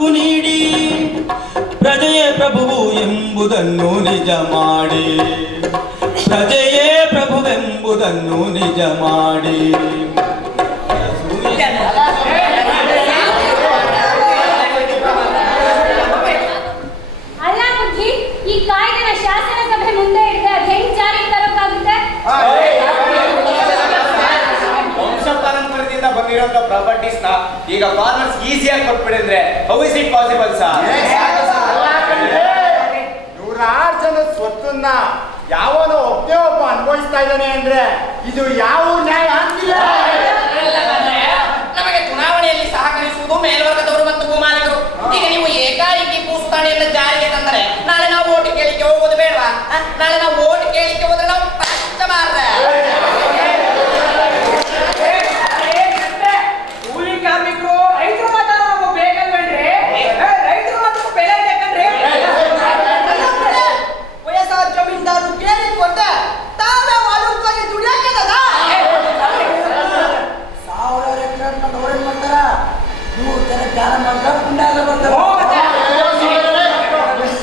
ಹಕ್ಕು ನೀಡಿ ಪ್ರಜೆಯೇ ಪ್ರಭುವು ಎಂಬುದನ್ನು ನಿಜ ಮಾಡಿ, ಪ್ರಜೆಯೇ ಪ್ರಭುವೆಂಬುದನ್ನು ನಿಜ ಮಾಡಿ. ಅಲ್ಲ ಬುದ್ಧಿ, ಈ ಕಾಯ್ದೆನ ಶಾಸನ ಸಭೆ ಮುಂದೆ ಇಡದೆ ಅದು ಹೆಂಗ್ ಜಾರಿಗೆ ತರೋಕ್ಕಾಗುತ್ತೆ? ವಂಶ ಪರಂಪರೆಯಿಂದ ಬಂದಿರೋಂಥ ಪ್ರಾಪರ್ಟೀಸ್ ನ ಈಗ ಫಾರ್ಮರ್ಸ್ ಈಸಿಯಾಗಿ ಕೊಟ್ಬಿಡಿದ್ರೆ how is it possible sir? 106 ಜನ ಸ್ವತ್ತನ್ನ ಯಾವನೋ ಒಬ್ಬ ಅನುಭವಿಸ್ತಾ ಇದ್ದಾನೆ ಅಂದ್ರೆ ಇದು ಯಾವ ನ್ಯಾಯ ಅಂತಿಲ್ಲ. ನಮಗೆ ಚುನಾವಣೆಯಲ್ಲಿ ಸಹಕರಿಸುವುದು ಮೇಲ್ವರ್ಗದವರು ಮತ್ತು ಭೂಮಾಲೀಕರು. ಈಗ ನೀವು ಏಕಾಏಕಿ ಭೂಸುಧಾರಣೆಯನ್ನು ಜಾರಿಗೆ ತಂದರೆ ನಾಳೆ ನಾವು ಓಟ್ ಕೇಳಿಕೆ ಹೋಗೋದು ಬೇಡವಾ? ನಾಳೆ ನಾವು ಓಟ್ ಕೇಳಿಕೆ ಹೋದ್ರೆ ನಾವು ಕಷ್ಟ ಮಾರ್ರೆ. ಕೂಲಿ ಕಾರ್ಮಿಕರು ರೈತರು ಮಾತಾಡೋ ನಮಗೆ ಬೇಕಲ್ವೇನ್ರಿ? ರೈತರು ಮಾತ್ರ ಬೆಲೆ ಬೇಕಂದ್ರೆ ವಯಸ್ಸಾದ ಜಮೀನ್ದಾರರು ಕೇಳಿ ಕೊಟ್ಟ ತಾವೇ ವಾಲುವಾಗಿ ದುಡಿಯಾಕದ ಸಾವಿರಾರು ಎಕರೆ ಅವ್ರೇನ್ ಮಾಡ್ತಾರ? 100 ಜನ ಧ್ಯಾನ ಮಾಡ್ತಾರೆ, ಪುಣ್ಯಾಗ ಬರ್ತಾರೆ.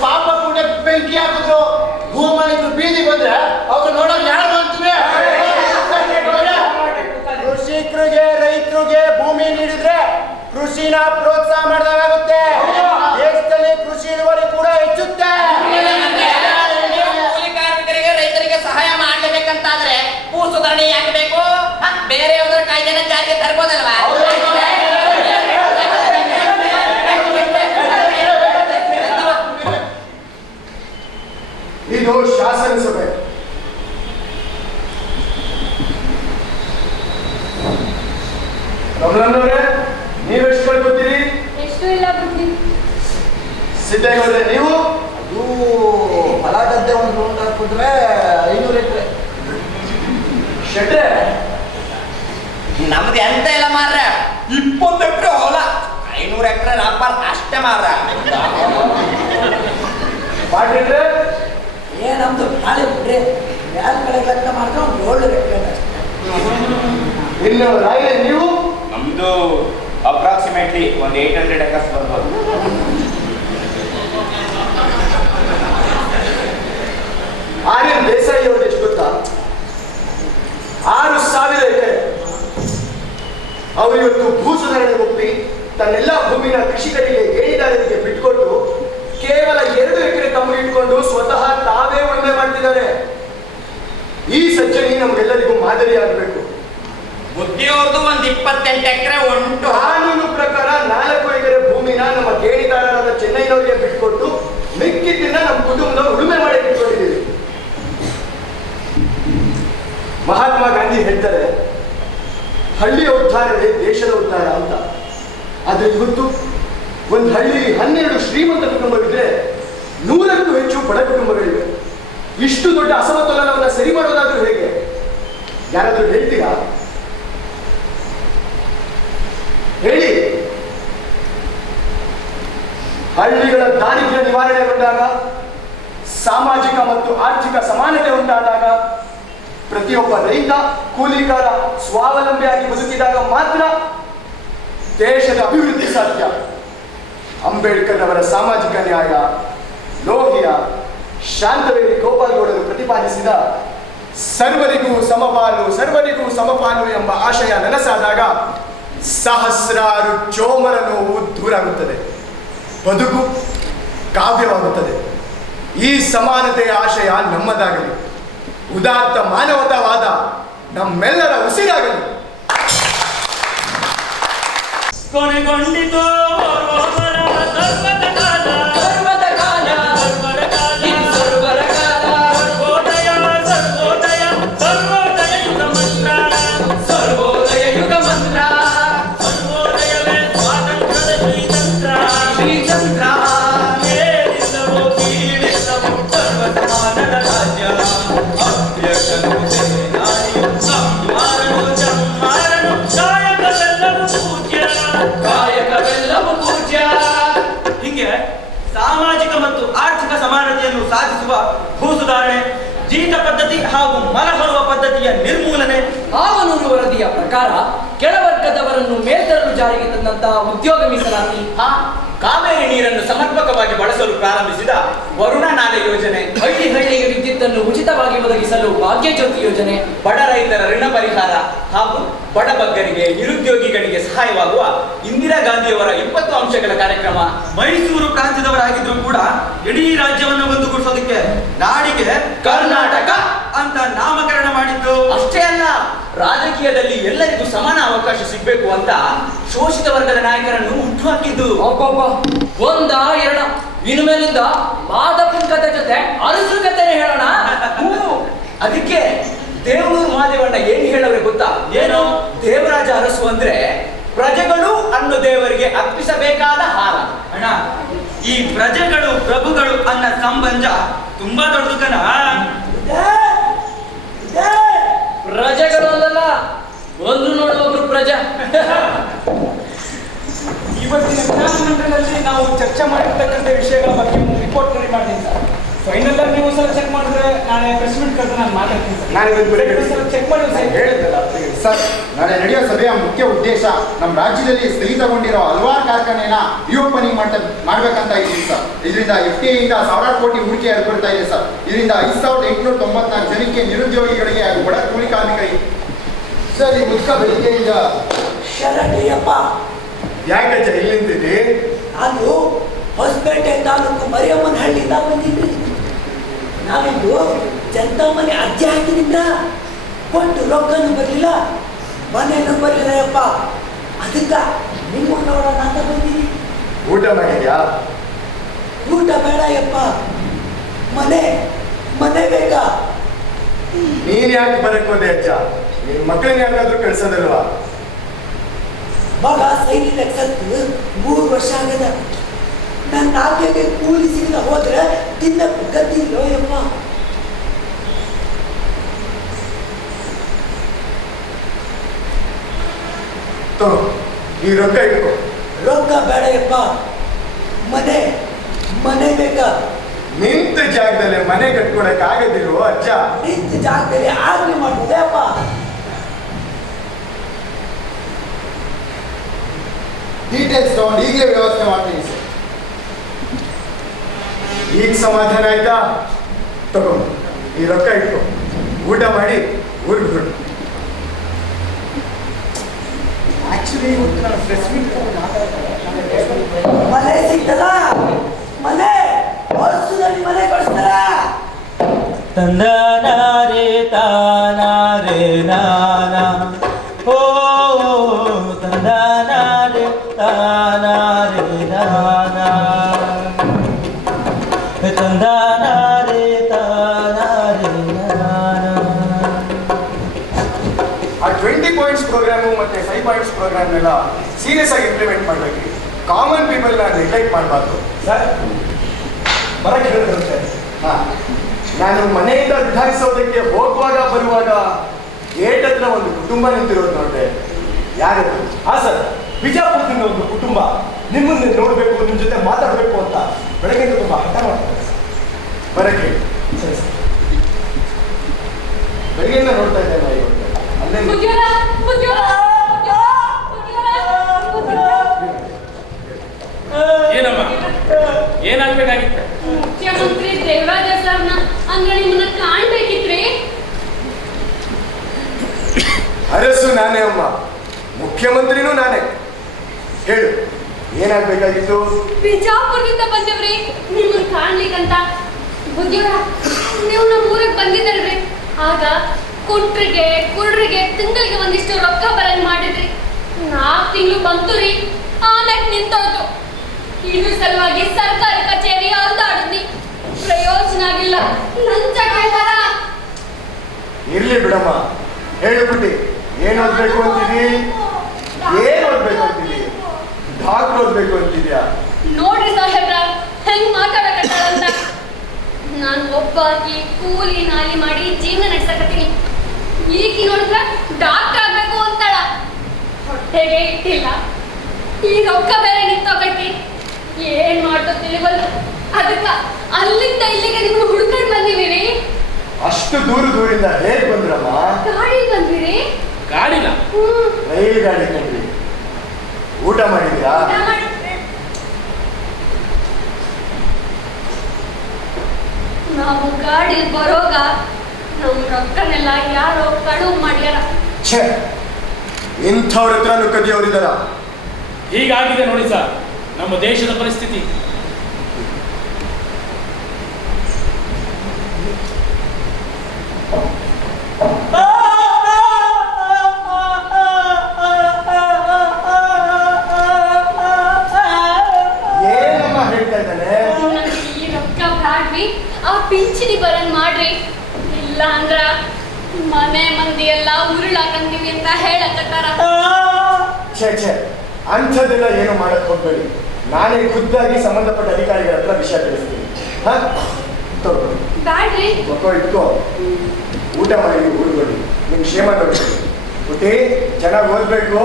ಪಾಪ ಕೂಡ ಬೆಂಕಿ ಹಾಕಿದ್ರು, ಭೂಮಾಲೀಕರು ಬೀದಿ ಬಂದ್ರೆ ಅವ್ರು ನೋಡೋಕೆ ಯಾರು ಮಾಡ್ತೀವಿ? ಕೃಷಿಕರಿಗೆ ರೈತರಿಗೆ ಭೂಮಿ ನೀಡಿದ್ರೆ ಕೃಷಿನ ಪ್ರೋತ್ಸಾಹ ಮಾಡಿದಾಗುತ್ತೆ. ದೇಶದಲ್ಲಿ ಕೃಷಿ ಇಳುವರಿ ಕೂಡ ಹೆಚ್ಚುತ್ತೆ. ಕೂಲಿ ಕಾರ್ಮಿಕರಿಗೆ ರೈತರಿಗೆ ಸಹಾಯ ಮಾಡ್ಲೇಬೇಕಂತಾದ್ರೆ ಭೂ ಸುಧಾರಣೆ ಯಾಕೆ ಬೇಕು? ಬೇರೆ ಯಾವ್ದಾರ ಕಾಯ್ದೆನ ಜಾರಿಗೆ ತರ್ಬೋದಲ್ವಾ? ಇದು ಶಾಸನ ಸಭೆ. ರಮಣನವರೇ, ನೀವೆಷ್ಟು ಕಳ್ಕೊತೀರಿ? ಎಷ್ಟು ಇಲ್ಲ ಬುದ್ಧಿ. ಸಿದ್ದೇಗೌಡ್ರೆ ನೀವು? ಅದು ಹೊಲ ಗದ್ದೆ ಒಂದು ರೌಂಡ್ ಹಾಕಿದ್ರೆ 500 ಎಕರೆ. ಶೆಟ್ರೆ ನಮ್ದು ಎಂತ ಇಲ್ಲ ಮಾರ್ರೆ, 20 ಎಕರೆ ಹೊಲ, 500 ಎಕರೆ ರಾಪರ್ ಅಷ್ಟೇ ಮಾರ್ರೆ. ಪಾಟೀಲ್ರೆ? ನಮ್ದು ನಾಳೆ ಬಿಡ್ರಿ, ಯಾರ ಕಡೆ ಲೆಕ್ಕ ಮಾಡಿದ್ರೆ ಒಂದು 7 ಎಕರೆ ಅಷ್ಟೇ. ಇನ್ನು ರಾಯರೇ ನೀವು? ನಮ್ದು ಅಪ್ರಾಕ್ಸಿಮೇಟ್ಲಿ ಒಂದು 800 ಎಕರ್ಸ್ ಬರ್ಬೋದು. ಆರ್ಯನ್ ದೇಸಾಯಿ ಅವರು ಎಷ್ಟು ಗೊತ್ತಾ? 6,000 ಎಕರೆ. ಅವರು ಇವತ್ತು ಭೂ ಸುಧಾರಣೆ ಒಪ್ಪಿ ತನ್ನೆಲ್ಲ ಭೂಮಿನ ಕೃಷಿಕರಿಗೆ ಗೇಣಿದಾರರಿಗೆ ಬಿಟ್ಟುಕೊಟ್ಟು ಕೇವಲ 2 ಎಕರೆ ತಮಗೆ ಇಟ್ಕೊಂಡು ಸ್ವತಃ ತಾವೇ ಉಳುಮೆ ಮಾಡ್ತಿದ್ದಾರೆ. ಈ ಸಜ್ಜನಿ ನಮಗೆಲ್ಲರಿಗೂ ಮಾದರಿಯಾಗಬೇಕು. ಬುದ್ಧಿಯವ್ರದ್ದು ಒಂದು 28 ಎಕರೆ ಉಂಟು. ಕಾನೂನು ಪ್ರಕಾರ 4 ಎಕರೆ ಭೂಮಿನ ನಮ್ಮ ಗೇಣಿದಾರರಾದ ಚೆನ್ನೈನವರಿಗೆ ಬಿಟ್ಟುಕೊಟ್ಟು ಮಿಕ್ಕಿದ್ದನ್ನ ನಮ್ಮ ಕುಟುಂಬದವರು ಉಳುಮೆ ಮಾಡಿ ಇಟ್ಕೊಂಡಿದ್ದೀವಿ. ಮಹಾತ್ಮ ಗಾಂಧಿ ಹೇಳ್ತಾರೆ, ಹಳ್ಳಿಯ ಉದ್ಧಾರವೇ ದೇಶದ ಉದ್ಧಾರ ಅಂತ. ಆದ್ರೆ ಇವತ್ತು ಒಂದು ಹಳ್ಳಿ 12 ಶ್ರೀಮಂತ ಕುಟುಂಬವಿದ್ರೆ 100ಕ್ಕೂ ಹೆಚ್ಚು ಬಡ ಕುಟುಂಬಗಳಿವೆ. ಇಷ್ಟು ದೊಡ್ಡ ಅಸಮತೋಲನವನ್ನು ಸರಿ ಮಾಡೋದಾದ್ರೂ ಹೇಗೆ? ಯಾರಾದ್ರೂ ಹೇಳ್ತೀರಾ? ಹೇಳಿ. ಹಳ್ಳಿಗಳ ದಾರಿದ್ರ್ಯ ನಿವಾರಣೆಗೊಂಡಾಗ, ಸಾಮಾಜಿಕ ಮತ್ತು ಆರ್ಥಿಕ ಸಮಾನತೆ ಉಂಟಾದಾಗ, ಪ್ರತಿಯೊಬ್ಬ ರೈತ ಕೂಲಿಕಾರ ಸ್ವಾವಲಂಬಿಯಾಗಿ ಬದುಕಿದಾಗ ಮಾತ್ರ ದೇಶದ ಅಭಿವೃದ್ಧಿ ಸಾಧ್ಯ. ಅಂಬೇಡ್ಕರ್ ಅವರ ಸಾಮಾಜಿಕ ನ್ಯಾಯ, ಲೋಹಿಯ, ಶಾಂತವೇರಿ ಗೋಪಾಲ್ಗೌಡರು ಪ್ರತಿಪಾದಿಸಿದ ಸರ್ವರಿಗೂ ಸಮಪಾಲು ಎಂಬ ಆಶಯ ನನಸಾದಾಗ ಸಹಸ್ರಾರು ಚೋಮರ ನೋವು ದೂರಾಗುತ್ತದೆ, ಬದುಕು ಕಾವ್ಯವಾಗುತ್ತದೆ. ಈ ಸಮಾನತೆಯ ಆಶಯ ನಮ್ಮದಾಗಲಿ, ಉದಾತ್ತ ಮಾನವತಾವಾದ ನಮ್ಮೆಲ್ಲರ ಉಸಿರಾಗಲಿ. ಕೊನೆಗೊಂಡಿತು ಸಾಮಾಜಿಕ ಮತ್ತು ಆರ್ಥಿಕ ಸಮಾನತೆಯನ್ನು ಸಾಧಿಸುವ ಭೂ ಸುಧಾರಣೆ, ಜೀತ ಪದ್ಧತಿ ಹಾಗೂ ಮಲ ಹೊರುವ ಪದ್ಧತಿಯ ನಿರ್ಮೂಲನೆ. ಆವನೂರು ವರದಿಯ ಪ್ರಕಾರ ಕೆಳವರ್ಗದವರನ್ನು ಮೇಲ್ತರಲು ಜಾರಿಗೆ ತಂದಂತಹ ಉದ್ಯೋಗ ಮೀಸಲಾತಿ, ಕಾವೇರಿ ಪ್ರಾರಂಭಿಸಿದ ವರುಣ ನಾಲೆ ಯೋಜನೆ, ಹಳ್ಳಿಗೆ ವಿದ್ಯುತ್ತನ್ನು ಉಚಿತವಾಗಿ ಒದಗಿಸಲು ಭಾಗ್ಯಜ್ಯೋತಿ ಯೋಜನೆ, ಬಡ ರೈತರ ಋಣ ಪರಿಹಾರ ಹಾಗೂ ಬಡಬಗ್ಗರಿಗೆ ನಿರುದ್ಯೋಗಿಗಳಿಗೆ ಸಹಾಯವಾಗುವ ಇಂದಿರಾ ಗಾಂಧಿಯವರ 20 ಅಂಶಗಳ ಕಾರ್ಯಕ್ರಮ. ಮೈಸೂರು ಪ್ರಾಂತ್ಯದವರಾಗಿದ್ರು ಕೂಡ ಇಡೀ ರಾಜ್ಯವನ್ನು ಒಂದುಗೂಡಿಸೋದಕ್ಕೆ ನಾಡಿಗೆ ಕರ್ನಾಟಕ ಅಂತ ನಾಮಕರಣ ಮಾಡಿದ್ದು. ಅಷ್ಟೇ ಅಲ್ಲ, ರಾಜಕೀಯದಲ್ಲಿ ಎಲ್ಲರಿಗೂ ಸಮಾನ ಅವಕಾಶ ಸಿಗ್ಬೇಕು ಅಂತ ಶೋಷಿತ ವರ್ಗದ ನಾಯಕರನ್ನು ಹುಟ್ಟುಹಾಕಿದ್ದು. ಒಬ್ಬೊಬ್ಬ ಒಂದ ಎರಡ ಇನ್ನು ಮೇಲಿಂದ ಮಾದಪ್ಪನ ಕತೆ ಜೊತೆ ಅರಸರ ಕತೆನೇ ಹೇಳೋಣ. ಅದಕ್ಕೆ ದೇವನೂರು ಮಹಾದೇವಣ್ಣ ಏನ್ ಹೇಳವ್ರೆ ಗೊತ್ತಾ? ಏನು? ದೇವರಾಜ ಅರಸು ಅಂದ್ರೆ ಪ್ರಜೆಗಳು ಅನ್ನೋ ದೇವರಿಗೆ ಅರ್ಪಿಸಬೇಕಾದ ಹಾರ. ಅಣ್ಣ, ಈ ಪ್ರಜೆಗಳು ಪ್ರಭುಗಳು ಅನ್ನೋ ಸಂಬಂಧ ತುಂಬಾ ದೊಡ್ಡದು ಕಣ. ಪ್ರಜೆಗಳು ಅಂದಲ್ಲ, ಒಂದು ನೋಡುವ ಒಬ್ರು ಪ್ರಜೆ. ಇವತ್ತಿನ ವಿಧಾನಮಂಡಲದಲ್ಲಿ ನಾವು ಚರ್ಚೆ ಮಾಡಿರ್ತಕ್ಕಂಥ ವಿಷಯಗಳ ಬಗ್ಗೆ ಒಂದು ರಿಪೋರ್ಟ್ ರೆಡಿ ಮಾಡಿದ್ದೀನಿ ಸರ್. ಫೈನಲ್ ಆಗಿ ನೀವು ಸಲ ಚೆಕ್ ಮಾಡಿದ್ರೆ ನಾಳೆ ಪ್ರೆಸ್ ಮೀಟ್ ಕರೆದು ನಾನು ಮಾತಾಡ್ತೀನಿ ಸರ್. ನಾನು ಚೆಕ್ ಮಾಡಿ ಸರ್. ಹೇಳಿದ್ದಲ್ಲ ಸರ್, ನಾಳೆ ನಡೆಯೋ ಸಭೆಯ ಮುಖ್ಯ ಉದ್ದೇಶ ನಮ್ಮ ರಾಜ್ಯದಲ್ಲಿ ಸ್ಥಗಿತಗೊಂಡಿರೋ ಹಲವಾರು ಕಾರ್ಖಾನೆನ ರಿಓಪನಿಂಗ್ ಮಾಡ್ಬೇಕಂತ ಇದ್ದೀವಿ ಸರ್. ಇದರಿಂದ FTA ಇಂದ ಸಾವಿರಾರು ಕೋಟಿ ಹೂಡಿಕೆ ಬರ್ತಾ ಇದೆ ಸರ್. ಇದರಿಂದ 5894 ಜನಕ್ಕೆ ನಿರುದ್ಯೋಗಿಗಳಿಗೆ ಹಾಗೂ ಬಡ ಕೂಲಿ ಕಾರ್ಮಿಕರಿಗೆ. ಸರ್, ಈ ಮುದ್ಕ ಬೆಳಿಗ್ಗೆಯಿಂದ ಶರಣಯ್ಯಪ್ಪ, ಯಾಕೆ ಇಲ್ಲಿ ನಿಂತಿದ್ದಿ? ನಾನು ಹೊಸಪೇಟೆ ತಾಲೂಕು ಮರಿಯಮ್ಮನಹಳ್ಳಿಯಿಂದ ಬಂದಿದ್ದೆ. ನಾವಿಂದು ಜನತಾ ಮನೆ ಅರ್ಜಿ ಹಾಕಿದ್ರಿಂದ ಕೊಟ್ಟು ರೊಕ್ಕನೂ ಬರಲಿಲ್ಲ, ಮನೆಯೂ ಬರಲಿಲ್ಲ ಯಪ್ಪ. ಅದಕ್ಕೆ ನಿಮ್ಮ ನೋಡೋಣ ಅಂತ ಬಂದಿದ್ದೀನಿ. ಊಟ ಮಾಡಿದ್ಯಾ? ಊಟ ಬೇಡ ಯಪ್ಪ, ಮನೆ ಬೇಕಾ? ನೀನ್ ಯಾಕೆ ಬರಕ್ ಬಂದೆ ಅಜ್ಜ? ನಿನ್ ಮಕ್ಕಳನ್ನ ಯಾಕಾದ್ರೂ ಕಳ್ಸೋದಲ್ವಾ? ಮಗ ಸೈನಿಕ ಸತ್ತು 3 ವರ್ಷ ಆಗದ. ನನ್ನ ಆಕೆಗೆ ಕೂಲಿ ಸಿಗದ ಹೋದ್ರೆ ತಿನ್ನಕ್ಕೆ ಗತಿ ಇಲ್ಲೋ ಯಪ್ಪ. ಈ ರೊಕ್ಕ ಇಟ್ಕೋ. ರೊಕ್ಕ ಬೇಡ ಯಪ್ಪ, ಮನೆ ಬೇಕಾ? ನಿಂತ ಜಾಗದಲ್ಲಿ ಮನೆ ಕಟ್ಕೊಳಕ್ ಆಗದಿಲ್ವೋ ಅಜ್ಜ? ನಿಂತ ಜಾಗದಲ್ಲಿ ಆಗ್ಲಿ ಮಾಡ್ಬೋದಪ್ಪ. ಡೀಟೇಲ್ಸ್ ತಗೊಂಡು ಈಗಲೇ ವ್ಯವಸ್ಥೆ ಮಾಡ್ತೀನಿ ಸರ್. ಈಗ ಸಮಾಧಾನ ಆಯ್ತಾ? ತಗೋ, ಈ ರೊಕ್ಕ ಇಟ್ಕೋ, ಊಟ ಮಾಡಿ ಊರಿಗೆ ಹೊರಡು. ಆಕ್ಚುಲಿ ಇವತ್ತು ನಾನು ಪ್ರೆಸ್ ಮೀಟ್ ಮನೆ ಸಿಗ್ತದ? ಮನೆ ವರ್ಷದಲ್ಲಿ ಮನೆ ಕೊಡಿಸ್ತಾರ? ತಂದನಾರೆ ತಾನಾರೆ ನಾನಾ, ಓ ತಂದನಾರೆ ತಾನಾರೆ ನಾನಾ, ತಂದನಾರೆ ತಾನಾರೆ ನಾನಾ. ಆ 20 ಪಾಯಿಂಟ್ಸ್ ಪ್ರೋಗ್ರಾಮು ಮತ್ತೆ 5 ಪಾಯಿಂಟ್ಸ್ ಪ್ರೋಗ್ರಾಮ್ನೆಲ್ಲ ಸೀರಿಯಸ್ ಆಗಿ ಇಂಪ್ಲಿಮೆಂಟ್ ಮಾಡ್ಬೇಕು. ಕಾಮನ್ ಪೀಪಲ್ನ ನೆಗ್ಲೆಕ್ಟ್ ಮಾಡಬಾರ್ದು. ಸರ್, ಬರಕ್ಕೆ ಹೇಳಿರುತ್ತೆ. ನಾನು ಮನೆಯಿಂದ ವಿಧಾನಸೌಧಕ್ಕೆ ಹೋಗುವಾಗ ಬರುವಾಗ ಗೇಟ್ ಹತ್ರ ಒಂದು ಕುಟುಂಬ ನಿಂತಿರೋದು ನೋಡಿದೆ. ಯಾರು? ಸರ್, ಬಿಜಾಪುರದಿಂದ ಒಂದು ಕುಟುಂಬ ನಿಮ್ಮನ್ನ ನೋಡ್ಬೇಕು, ನಿಮ್ ಜೊತೆ ಮಾತಾಡ್ಬೇಕು ಅಂತ ಬೆಳಗ್ಗೆ ತುಂಬಾ ಹಠ ಮಾಡ್ತಾರೆ. ಬರಕ್ಕೆ ಸರಿ ಸರ್. ಬೆಳಗ್ಗೆಯಿಂದ ನೋಡ್ತಾ ಇದ್ದೇನೆ ಇವತ್ತು. ಅಲ್ಲೇ ಏನಮ್ಮ, ಏನಾಗ್ಬೇಕಾಗಿತ್ತು? ಮುಖ್ಯಮಂತ್ರಿ ದೇವರಾಜ ಸರ್ನ ಅಂದ್ರೆ ನಿಮ್ಮನ್ನ ಕಾಣ್ಬೇಕಿತ್ರಿ. ಅರಸು ನಾನೇ ಅಮ್ಮ, ಮುಖ್ಯಮಂತ್ರಿನೂ ನಾನೇ. ಹೇಳು, ಏನಾಗ್ಬೇಕಾಗಿತ್ತು? ಬಿಜಾಪುರದಿಂದ ಬಂದೇವ್ರಿ ನಿಮ್ಮನ್ನ ಕಾಣ್ಲಿಕ್ಕಂತ. ಬುದ್ಧಿಯವರ, ನೀವು ನಮ್ಮ ಊರಿಗೆ ಬಂದಿದ್ದಲ್ರಿ, ಆಗ ಕುಂಟ್ರಿಗೆ ಕುರ್ಡ್ರಿಗೆ ತಿಂಗಳಿಗೆ ಒಂದಿಷ್ಟು ರೊಕ್ಕ ಬರಂಗ್ ಮಾಡಿದ್ರಿ. 4 ತಿಂಗಳು ಬಂತು ರೀ, ಆಮ್ಯಾಗ ನಿಂತೋಯ್ತು. ಇದ್ರ ಸಲುವಾಗಿ ಸರ್ಕಾರಿ ಕಚೇರಿ ಅಲ್ದಾಡಿದ್ನಿ, ಪ್ರಯೋಜನ ಆಗಿಲ್ಲ. ಲಂಚ ಕೇಳ್ತಾರ. ಇರ್ಲಿ ಬಿಡಮ್ಮ, ಹೇಳ್ಬಿಟ್ಟಿ. ಏನ್ ಓದ್ಬೇಕು ಅಂತಿದಿ? ಏನ್ ಓದ್ಬೇಕು ಅಂತಿದಿ? ಡಾಕ್ಟರ್ ಓದ್ಬೇಕು ಅಂತಿದ್ಯಾ? ನೋಡ್ರಿ ಸಾಹೇಬ್ರ, ಹೆಂಗ್ ಮಾತಾಡಕತ್ತಾಳಂತ. ನಾನು ಒಬ್ಬಾಕಿ ಕೂಲಿ ನಾಲಿ ಮಾಡಿ ಜೀವನ ನಡೆಸಕತ್ತೀನಿ. ಈಕಿ ನೋಡಿದ್ರ ಡಾಕ್ಟರ್ ಆಗ್ಬೇಕು ಅಂತಾಳ. ಹೊಟ್ಟೆಗೆ ಇಟ್ಟಿಲ್ಲ, ಈ ರೊಕ್ಕ ಬೇರೆ ನಿಂತೋಗೈತಿ. ಏನ್ ಮಾಡ್ತೋ ತಿಳಿವಲ್ಲ. ಅದಕ್ಕ ಅಲ್ಲಿಂದ ಇಲ್ಲಿಗೆ ನಿಮ್ಗೆ ಹುಡ್ಕೊಂಡ್ ಬಂದಿದ್ದೀರಿ. ಅಷ್ಟು ದೂರದಿಂದ ಹೇಗ್ ಬಂದ್ರಮ್ಮ? ಗಾಡಿ ಬಂದಿರಿ? ಗಾಡಿನ? ರೈಲು ಗಾಡಿ ಕಂಡ್ರಿ. ಊಟ ಮಾಡಿದ್ರಾ? ನಾವು ಗಾಡಿ ಬರೋಗ ನಮ್ ರೊಕ್ಕನೆಲ್ಲ ಯಾರೋ ಕಳುವು ಮಾಡ್ಯಾರ. ಛೇ, ಇಂಥವ್ರ ಹತ್ರನೂ ಕದಿಯೋರಿದಾರ. ಹೀಗಾಗಿದೆ ನೋಡಿ ಸರ್ ನಮ್ಮ ದೇಶದ ಪರಿಸ್ಥಿತಿ. ಏನಮ್ಮ ಹೇಳ್ತಾ ಇದ್ದಾನೆ? ನಮ್ಗೆ ಈ ರೊಕ್ಕ ಬ್ಯಾಡ್ರಿ, ಆ ಪಿಂಚಣಿ ಬರಂಗ್ ಮಾಡ್ರಿ, ಇಲ್ಲ ಅಂದ್ರ ಮನೆ ಮಂದಿ ಎಲ್ಲ ಉರುಳಾಕಂತೀವಿ ಅಂತ ಹೇಳಕತ್ತಾರ. ಛೇ ಛೇ, ಅಂಥದ್ದೆಲ್ಲ ಏನು ಮಾಡಕ್ ಹೋಗ್ಬೇಡಿ. ನಾನೇ ಖುದ್ದಾಗಿ ಸಂಬಂಧಪಟ್ಟ ಅಧಿಕಾರಿಗಳ ಹತ್ರ ವಿಷಯ ತಿಳಿಸ್ತೀನಿ. ಹಾ, ತಗೊಳ್ಳಿ. ಬ್ಯಾಡ್ರಿ. ಮಕ್ಕಳು ಇಟ್ಕೋ, ಊಟ ಮಾಡಿ ಊರುಗಳು ನಿಮ್ ಕ್ಷೇಮ ನೋಡಿ. ಹುಟ್ಟಿ ಚೆನ್ನಾಗಿ ಓದ್ಬೇಕು.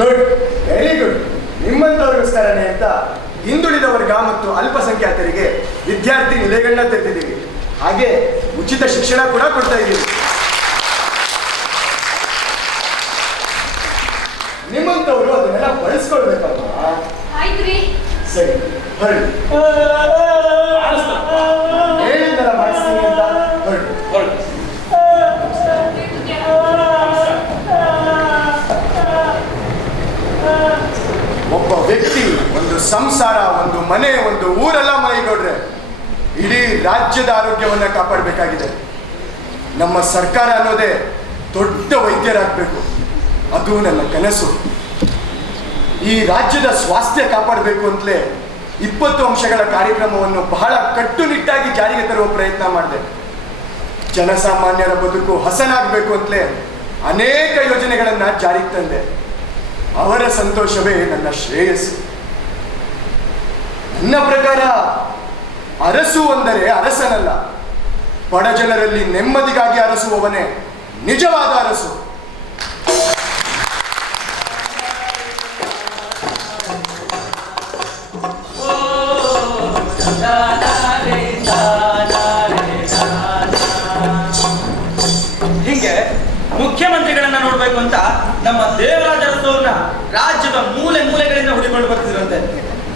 Good, very good. ನಿಮ್ಮಂತವ್ರಿಗೋಸ್ಕರನೇ ಅಂತ ಹಿಂದುಳಿದ ವರ್ಗ ಮತ್ತು ಅಲ್ಪಸಂಖ್ಯಾತರಿಗೆ ವಿದ್ಯಾರ್ಥಿ ನಿಲಯಗಳನ್ನ ತೆರೆದಿದ್ದೀವಿ. ಹಾಗೆ ಉಚಿತ ಶಿಕ್ಷಣ ಕೂಡ ಕೊಡ್ತಾ ಇದ್ದೀವಿ. ನಿಮ್ಮಂತವ್ರು ಅದನ್ನೆಲ್ಲ ಬಳಸ್ಕೊಳ್ಬೇಕಲ್ವಾ? ಆಯ್ತ್ರಿ. ಸರಿ, ಹೊರಡಿ. ಹೇಳಿದ್ದೆಲ್ಲ ಮಾಡಿಸ್ತೀನಿ ಅಂತ ಹೊರಡಿ. ಹೊರಡಿ. ಒಬ್ಬ ವ್ಯಕ್ತಿ, ಒಂದು ಸಂಸಾರ, ಒಂದು ಮನೆ, ಒಂದು ಊರೆಲ್ಲ ಮೈಗೌಡ್ರೆ ಇಡೀ ರಾಜ್ಯದ ಆರೋಗ್ಯವನ್ನ ಕಾಪಾಡಬೇಕಾಗಿದೆ. ನಮ್ಮ ಸರ್ಕಾರ ಅನ್ನೋದೇ ದೊಡ್ಡ ವೈದ್ಯರಾಗಬೇಕು. ಅದು ನನ್ನ ಕನಸು. ಈ ರಾಜ್ಯದ ಸ್ವಾಸ್ಥ್ಯ ಕಾಪಾಡಬೇಕು ಅಂತಲೇ 20 ಅಂಶಗಳ ಕಾರ್ಯಕ್ರಮವನ್ನು ಬಹಳ ಕಟ್ಟುನಿಟ್ಟಾಗಿ ಜಾರಿಗೆ ತರುವ ಪ್ರಯತ್ನ ಮಾಡಿದೆ. ಜನಸಾಮಾನ್ಯರ ಬದುಕು ಹಸನಾಗಬೇಕು ಅಂತಲೇ ಅನೇಕ ಯೋಜನೆಗಳನ್ನ ಜಾರಿಗೆ ತಂದೆ. ಅವರ ಸಂತೋಷವೇ ನನ್ನ ಶ್ರೇಯಸ್ಸು. ನನ್ನ ಪ್ರಕಾರ ಅರಸು ಅಂದರೆ ಅರಸನಲ್ಲ, ಬಡ ಜನರಲ್ಲಿ ನೆಮ್ಮದಿಗಾಗಿ ಅರಸುವವನೇ ನಿಜವಾದ ಅರಸು. ಹಿಂಗೆ ಮುಖ್ಯಮಂತ್ರಿಗಳನ್ನ ನೋಡ್ಬೇಕು ಅಂತ ನಮ್ಮ ದೇವರಾಜ ಅರಸವ್ರನ್ನ ರಾಜ್ಯದ ಮೂಲೆ ಮೂಲೆಗಳಿಂದ ಹುಡುಕೊಂಡು ಬರ್ತಿದ್ರಂತೆ.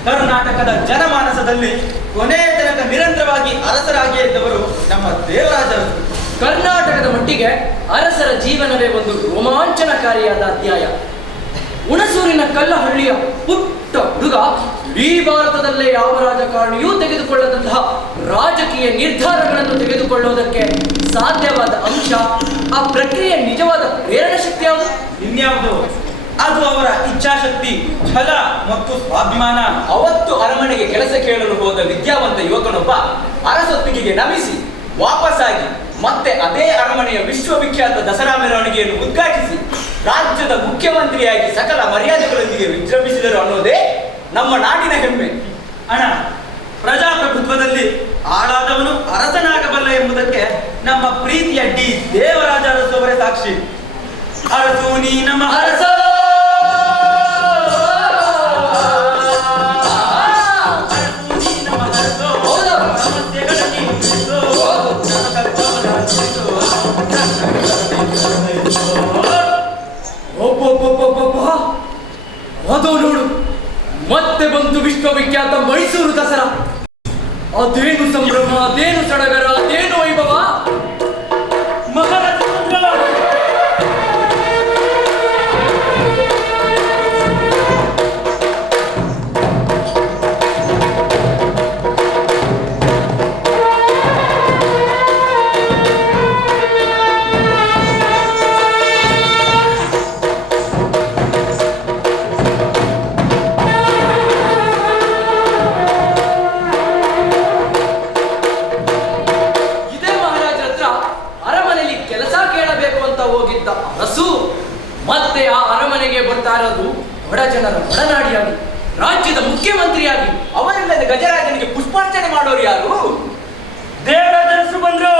ಕರ್ನಾಟಕದ ಜನಮಾನಸದಲ್ಲಿ ಕೊನೆಯ ತನಕ ನಿರಂತರವಾಗಿ ಅರಸರಾಗಿಯೇ ಇದ್ದವರು ನಮ್ಮ ದೇವರಾಜ ಅರಸರು. ಕರ್ನಾಟಕದ ಮಟ್ಟಿಗೆ ಅರಸರ ಜೀವನವೇ ಒಂದು ರೋಮಾಂಚನಕಾರಿಯಾದ ಅಧ್ಯಾಯ. ಹುಣಸೂರಿನ ಕಲ್ಲಹಳ್ಳಿಯ ಪುಟ್ಟ ಹುಡುಗ ಈ ಭಾರತದಲ್ಲೇ ಯಾವ ರಾಜಕಾರಣಿಯೂ ತೆಗೆದುಕೊಳ್ಳದಂತಹ ರಾಜಕೀಯ ನಿರ್ಧಾರಗಳನ್ನು ತೆಗೆದುಕೊಳ್ಳುವುದಕ್ಕೆ ಸಾಧ್ಯವಾದ ಅಂಶ, ಆ ಪ್ರಕ್ರಿಯೆ ನಿಜವಾದ ಪ್ರೇರಣಾ ಶಕ್ತಿ ಯಾವುದು? ಇನ್ಯಾವುದು? ಅದು ಅವರ ಇಚ್ಛಾಶಕ್ತಿ, ಛಲ ಮತ್ತು ಸ್ವಾಭಿಮಾನ. ಅವತ್ತು ಅರಮನೆಗೆ ಕೆಲಸ ಕೇಳಲು ಹೋದ ವಿದ್ಯಾವಂತ ಯುವಕನೊಬ್ಬ ಅರಸೊತ್ತಿಗೆಗೆ ನಮಿಸಿ ವಾಪಸ್ಸಾಗಿ ಮತ್ತೆ ಅದೇ ಅರಮನೆಯ ವಿಶ್ವವಿಖ್ಯಾತ ದಸರಾ ಮೆರವಣಿಗೆಯನ್ನು ಉದ್ಘಾಟಿಸಿ ರಾಜ್ಯದ ಮುಖ್ಯಮಂತ್ರಿಯಾಗಿ ಸಕಲ ಮರ್ಯಾದೆಗಳೊಂದಿಗೆ ವಿಜೃಂಭಿಸಿದರು ಅನ್ನೋದೇ ನಮ್ಮ ನಾಡಿನ ಹೆಮ್ಮೆ. ಅಣ್ಣ, ಪ್ರಜಾಪ್ರಭುತ್ವದಲ್ಲಿ ಆಳಾದವನು ಅರಸನಾಗಬಲ್ಲ ಎಂಬುದಕ್ಕೆ ನಮ್ಮ ಪ್ರೀತಿಯ ಡಿ ದೇವರಾಜ ಅರಸವರೇ ಸಾಕ್ಷಿ. ಅರಸು ನೀ ನಮ್ಮ ಅರಸ. ಅದು ನೋಡು, ಮತ್ತೆ ಬಂತು ವಿಶ್ವವಿಖ್ಯಾತ ಮೈಸೂರು ದಸರಾ. ಅದೇನು ಸಂಭ್ರಮ, ಅದೇನು ಸಡಗರ, ಅದೇನು ವೈಭವ. ಮತ್ತೆ ಆ ಅರಮನೆಗೆ ಬರ್ತಾ ಇರೋದು ಬಡ ಜನರ ಒಡನಾಡಿಯಾಗಿ, ರಾಜ್ಯದ ಮುಖ್ಯಮಂತ್ರಿಯಾಗಿ. ಅವರಿಲ್ಲದೆ ಗಜರಾಜನಿಗೆ ಪುಷ್ಪಾರ್ಚನೆ ಮಾಡೋರು ಯಾರು? ದೇವರಾಜ ಅರಸರು ಬಂದ್ರು.